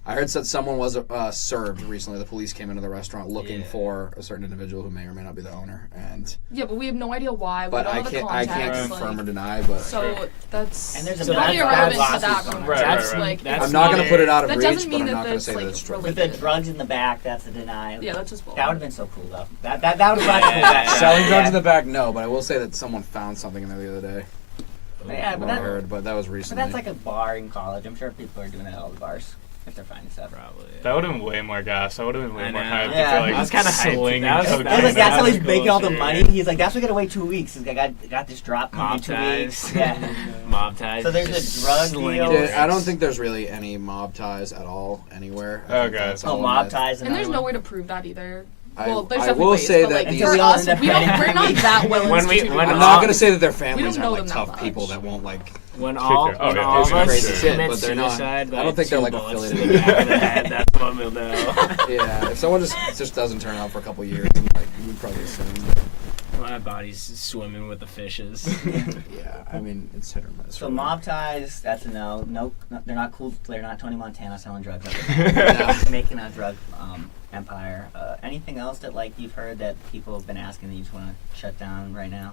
I heard that someone was served recently. The police came into the restaurant looking Yeah. for a certain individual who may or may not be the owner, and Yeah, but we have no idea why. We but don't I know the can't context. confirm or like, deny. But so that's And there's a So bad- totally that's irrelevant bad to that lawsuits on conversation. Right, That's right. Like, That's I'm not going to put it out of That reach, doesn't but mean I'm that not going to that's, say that like, it's true. With the drugs in the back, that's a denial. Yeah, that's just bull. That would have been so cool though. That would have been cool. Selling drugs in Yeah. the back, no, but I will say that someone found something in there the other day. Yeah, but What I heard, but that was But recently. that's like a bar in college. I'm sure people are doing it at all the bars if they're finding stuff. Probably. That would have been way more gas. I would have been way I more know. hyped. Yeah. If they're, like, I was kinda hyped. slinging That was- cocaine. that It was that's how he's cool, making all the sure. money. He's like, that's we gotta wait 2 weeks. He's like, I got this drop coming in Mob 2 ties. weeks. Yeah. Mob ties. So there's a just drug slinging deal. Dude, I don't drinks. think there's really any mob ties at all anywhere. I think Okay. that's Oh, all mob myth. ties. And there's another no one. way to prove that either. I- Well, there's I definitely will ways, say but that like these- for Until we all us, end up we're getting not that well When we- instituted. when I'm on not that. going to say that their We families don't are know like them that tough much. people that won't like. When all, Kicker. Oh, when yeah, all of kicker. us Crazy shit, commit but they're not- suicide I by don't think they're, two like, bullets affiliated to the with back of the head, that's when we'll know. Yeah, if someone just doesn't turn out for a couple years, then, like you'd probably assume. But, My body's swimming with the fishes. yeah, I mean it's hit or miss. So really. mob ties, that's a no. No, they're not cool. They're not Tony Montana selling drugs. Yeah. Making a drug empire. Anything else that like you've heard that people have been asking that you just want to shut down right now?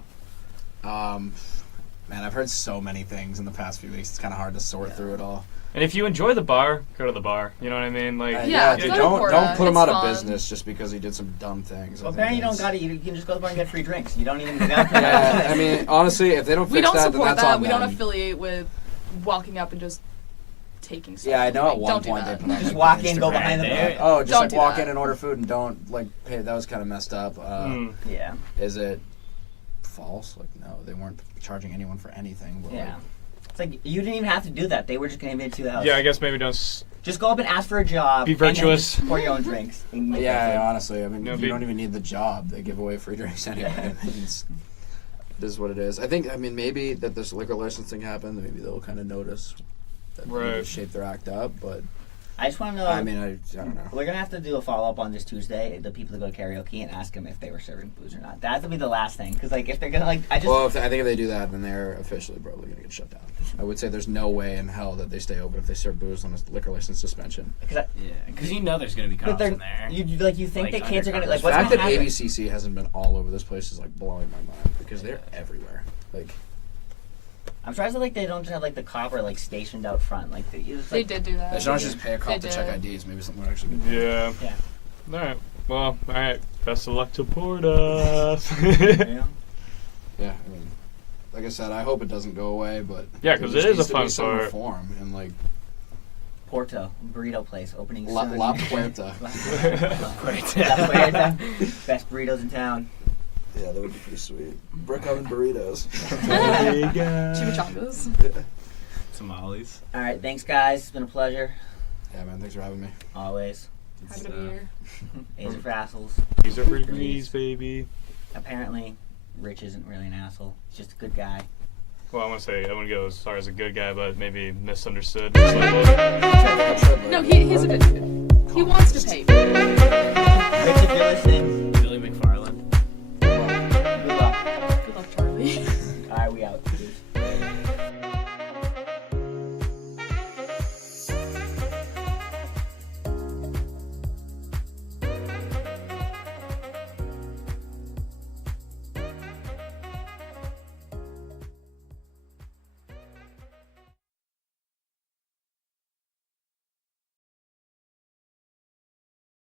Man, I've heard so many things in the past few weeks. It's kind of hard to sort through it all. And if you enjoy the bar, go to the bar. You know what I mean? Like, Yeah, dude, go to don't PORTA. put him It's out of fun. business just because he did some dumb things. I Well, think apparently you don't that's- got it. You can just go to the bar and get free drinks. You don't even. Yeah, I mean, honestly, if they don't fix We don't that, then support that's that. on We them. don't affiliate with walking up and just taking stuff. Yeah, I know at Like, one don't do point they that. put on Just like, walk the in, go Instagram behind the thing. bar. Oh, just Don't like do walk that. in and order food and don't like pay. That was kind of messed up. Yeah. Is it false? Like, no, they weren't charging anyone for anything. But, Yeah. like, It's like you didn't even have to do that. They were just gonna invite you to the house. yeah, I guess maybe don't. Just go up and ask for a job. Be and then virtuous. just pour your own drinks. And make that yeah, food. honestly, I mean, No, you be- don't even need the job. They give away free drinks anyway. It's, it is what it is. I mean, maybe that this liquor licensing happened. Maybe they'll kind of notice that they need to Right. shape their act up. But I just want to know. I mean, I don't know. We're gonna have to do a follow up on this Tuesday. The people that go to karaoke and ask them if they were serving booze or not. That'll be the last thing, because like if they're gonna like, I just Well, I think if they do that, then they're officially probably gonna get shut down. I would say there's no way in hell that they stay open if they serve booze on a liquor license suspension. Yeah, because you know there's gonna be but cops they're in there. you think Like, that kids are gonna undercover. like The what's fact gonna that happen? ABCC hasn't been all over this place is like blowing my mind because they're everywhere. Like, I'm surprised that like they don't just have like the copper like stationed out front. Like They did do that. they should not just pay a cop They to check did. IDs. Maybe something would actually be. Yeah. Yeah. All right. Well, all right. Best of luck to PORTA. Yeah, I mean, like I said, I hope it doesn't go away, but Yeah, 'cause there it is needs a to be fun some sport. reform and like Porto burrito place opening La soon. Puerta. La Puerta. Best burritos in town. Yeah, that would be pretty sweet. Brick oven burritos. Chimichangas. Tamales. All right, thanks guys. It's been a pleasure. Yeah, man, thanks for having me. Always. Happy to be here. A's are for assholes. These are for degrees, baby. Apparently, Rich isn't really an asshole. He's just a good guy. Well, I want to say I wouldn't go as far as a good guy, but maybe misunderstood slightly. No, he's a good dude. He wants to pay. Rich, if you're listening,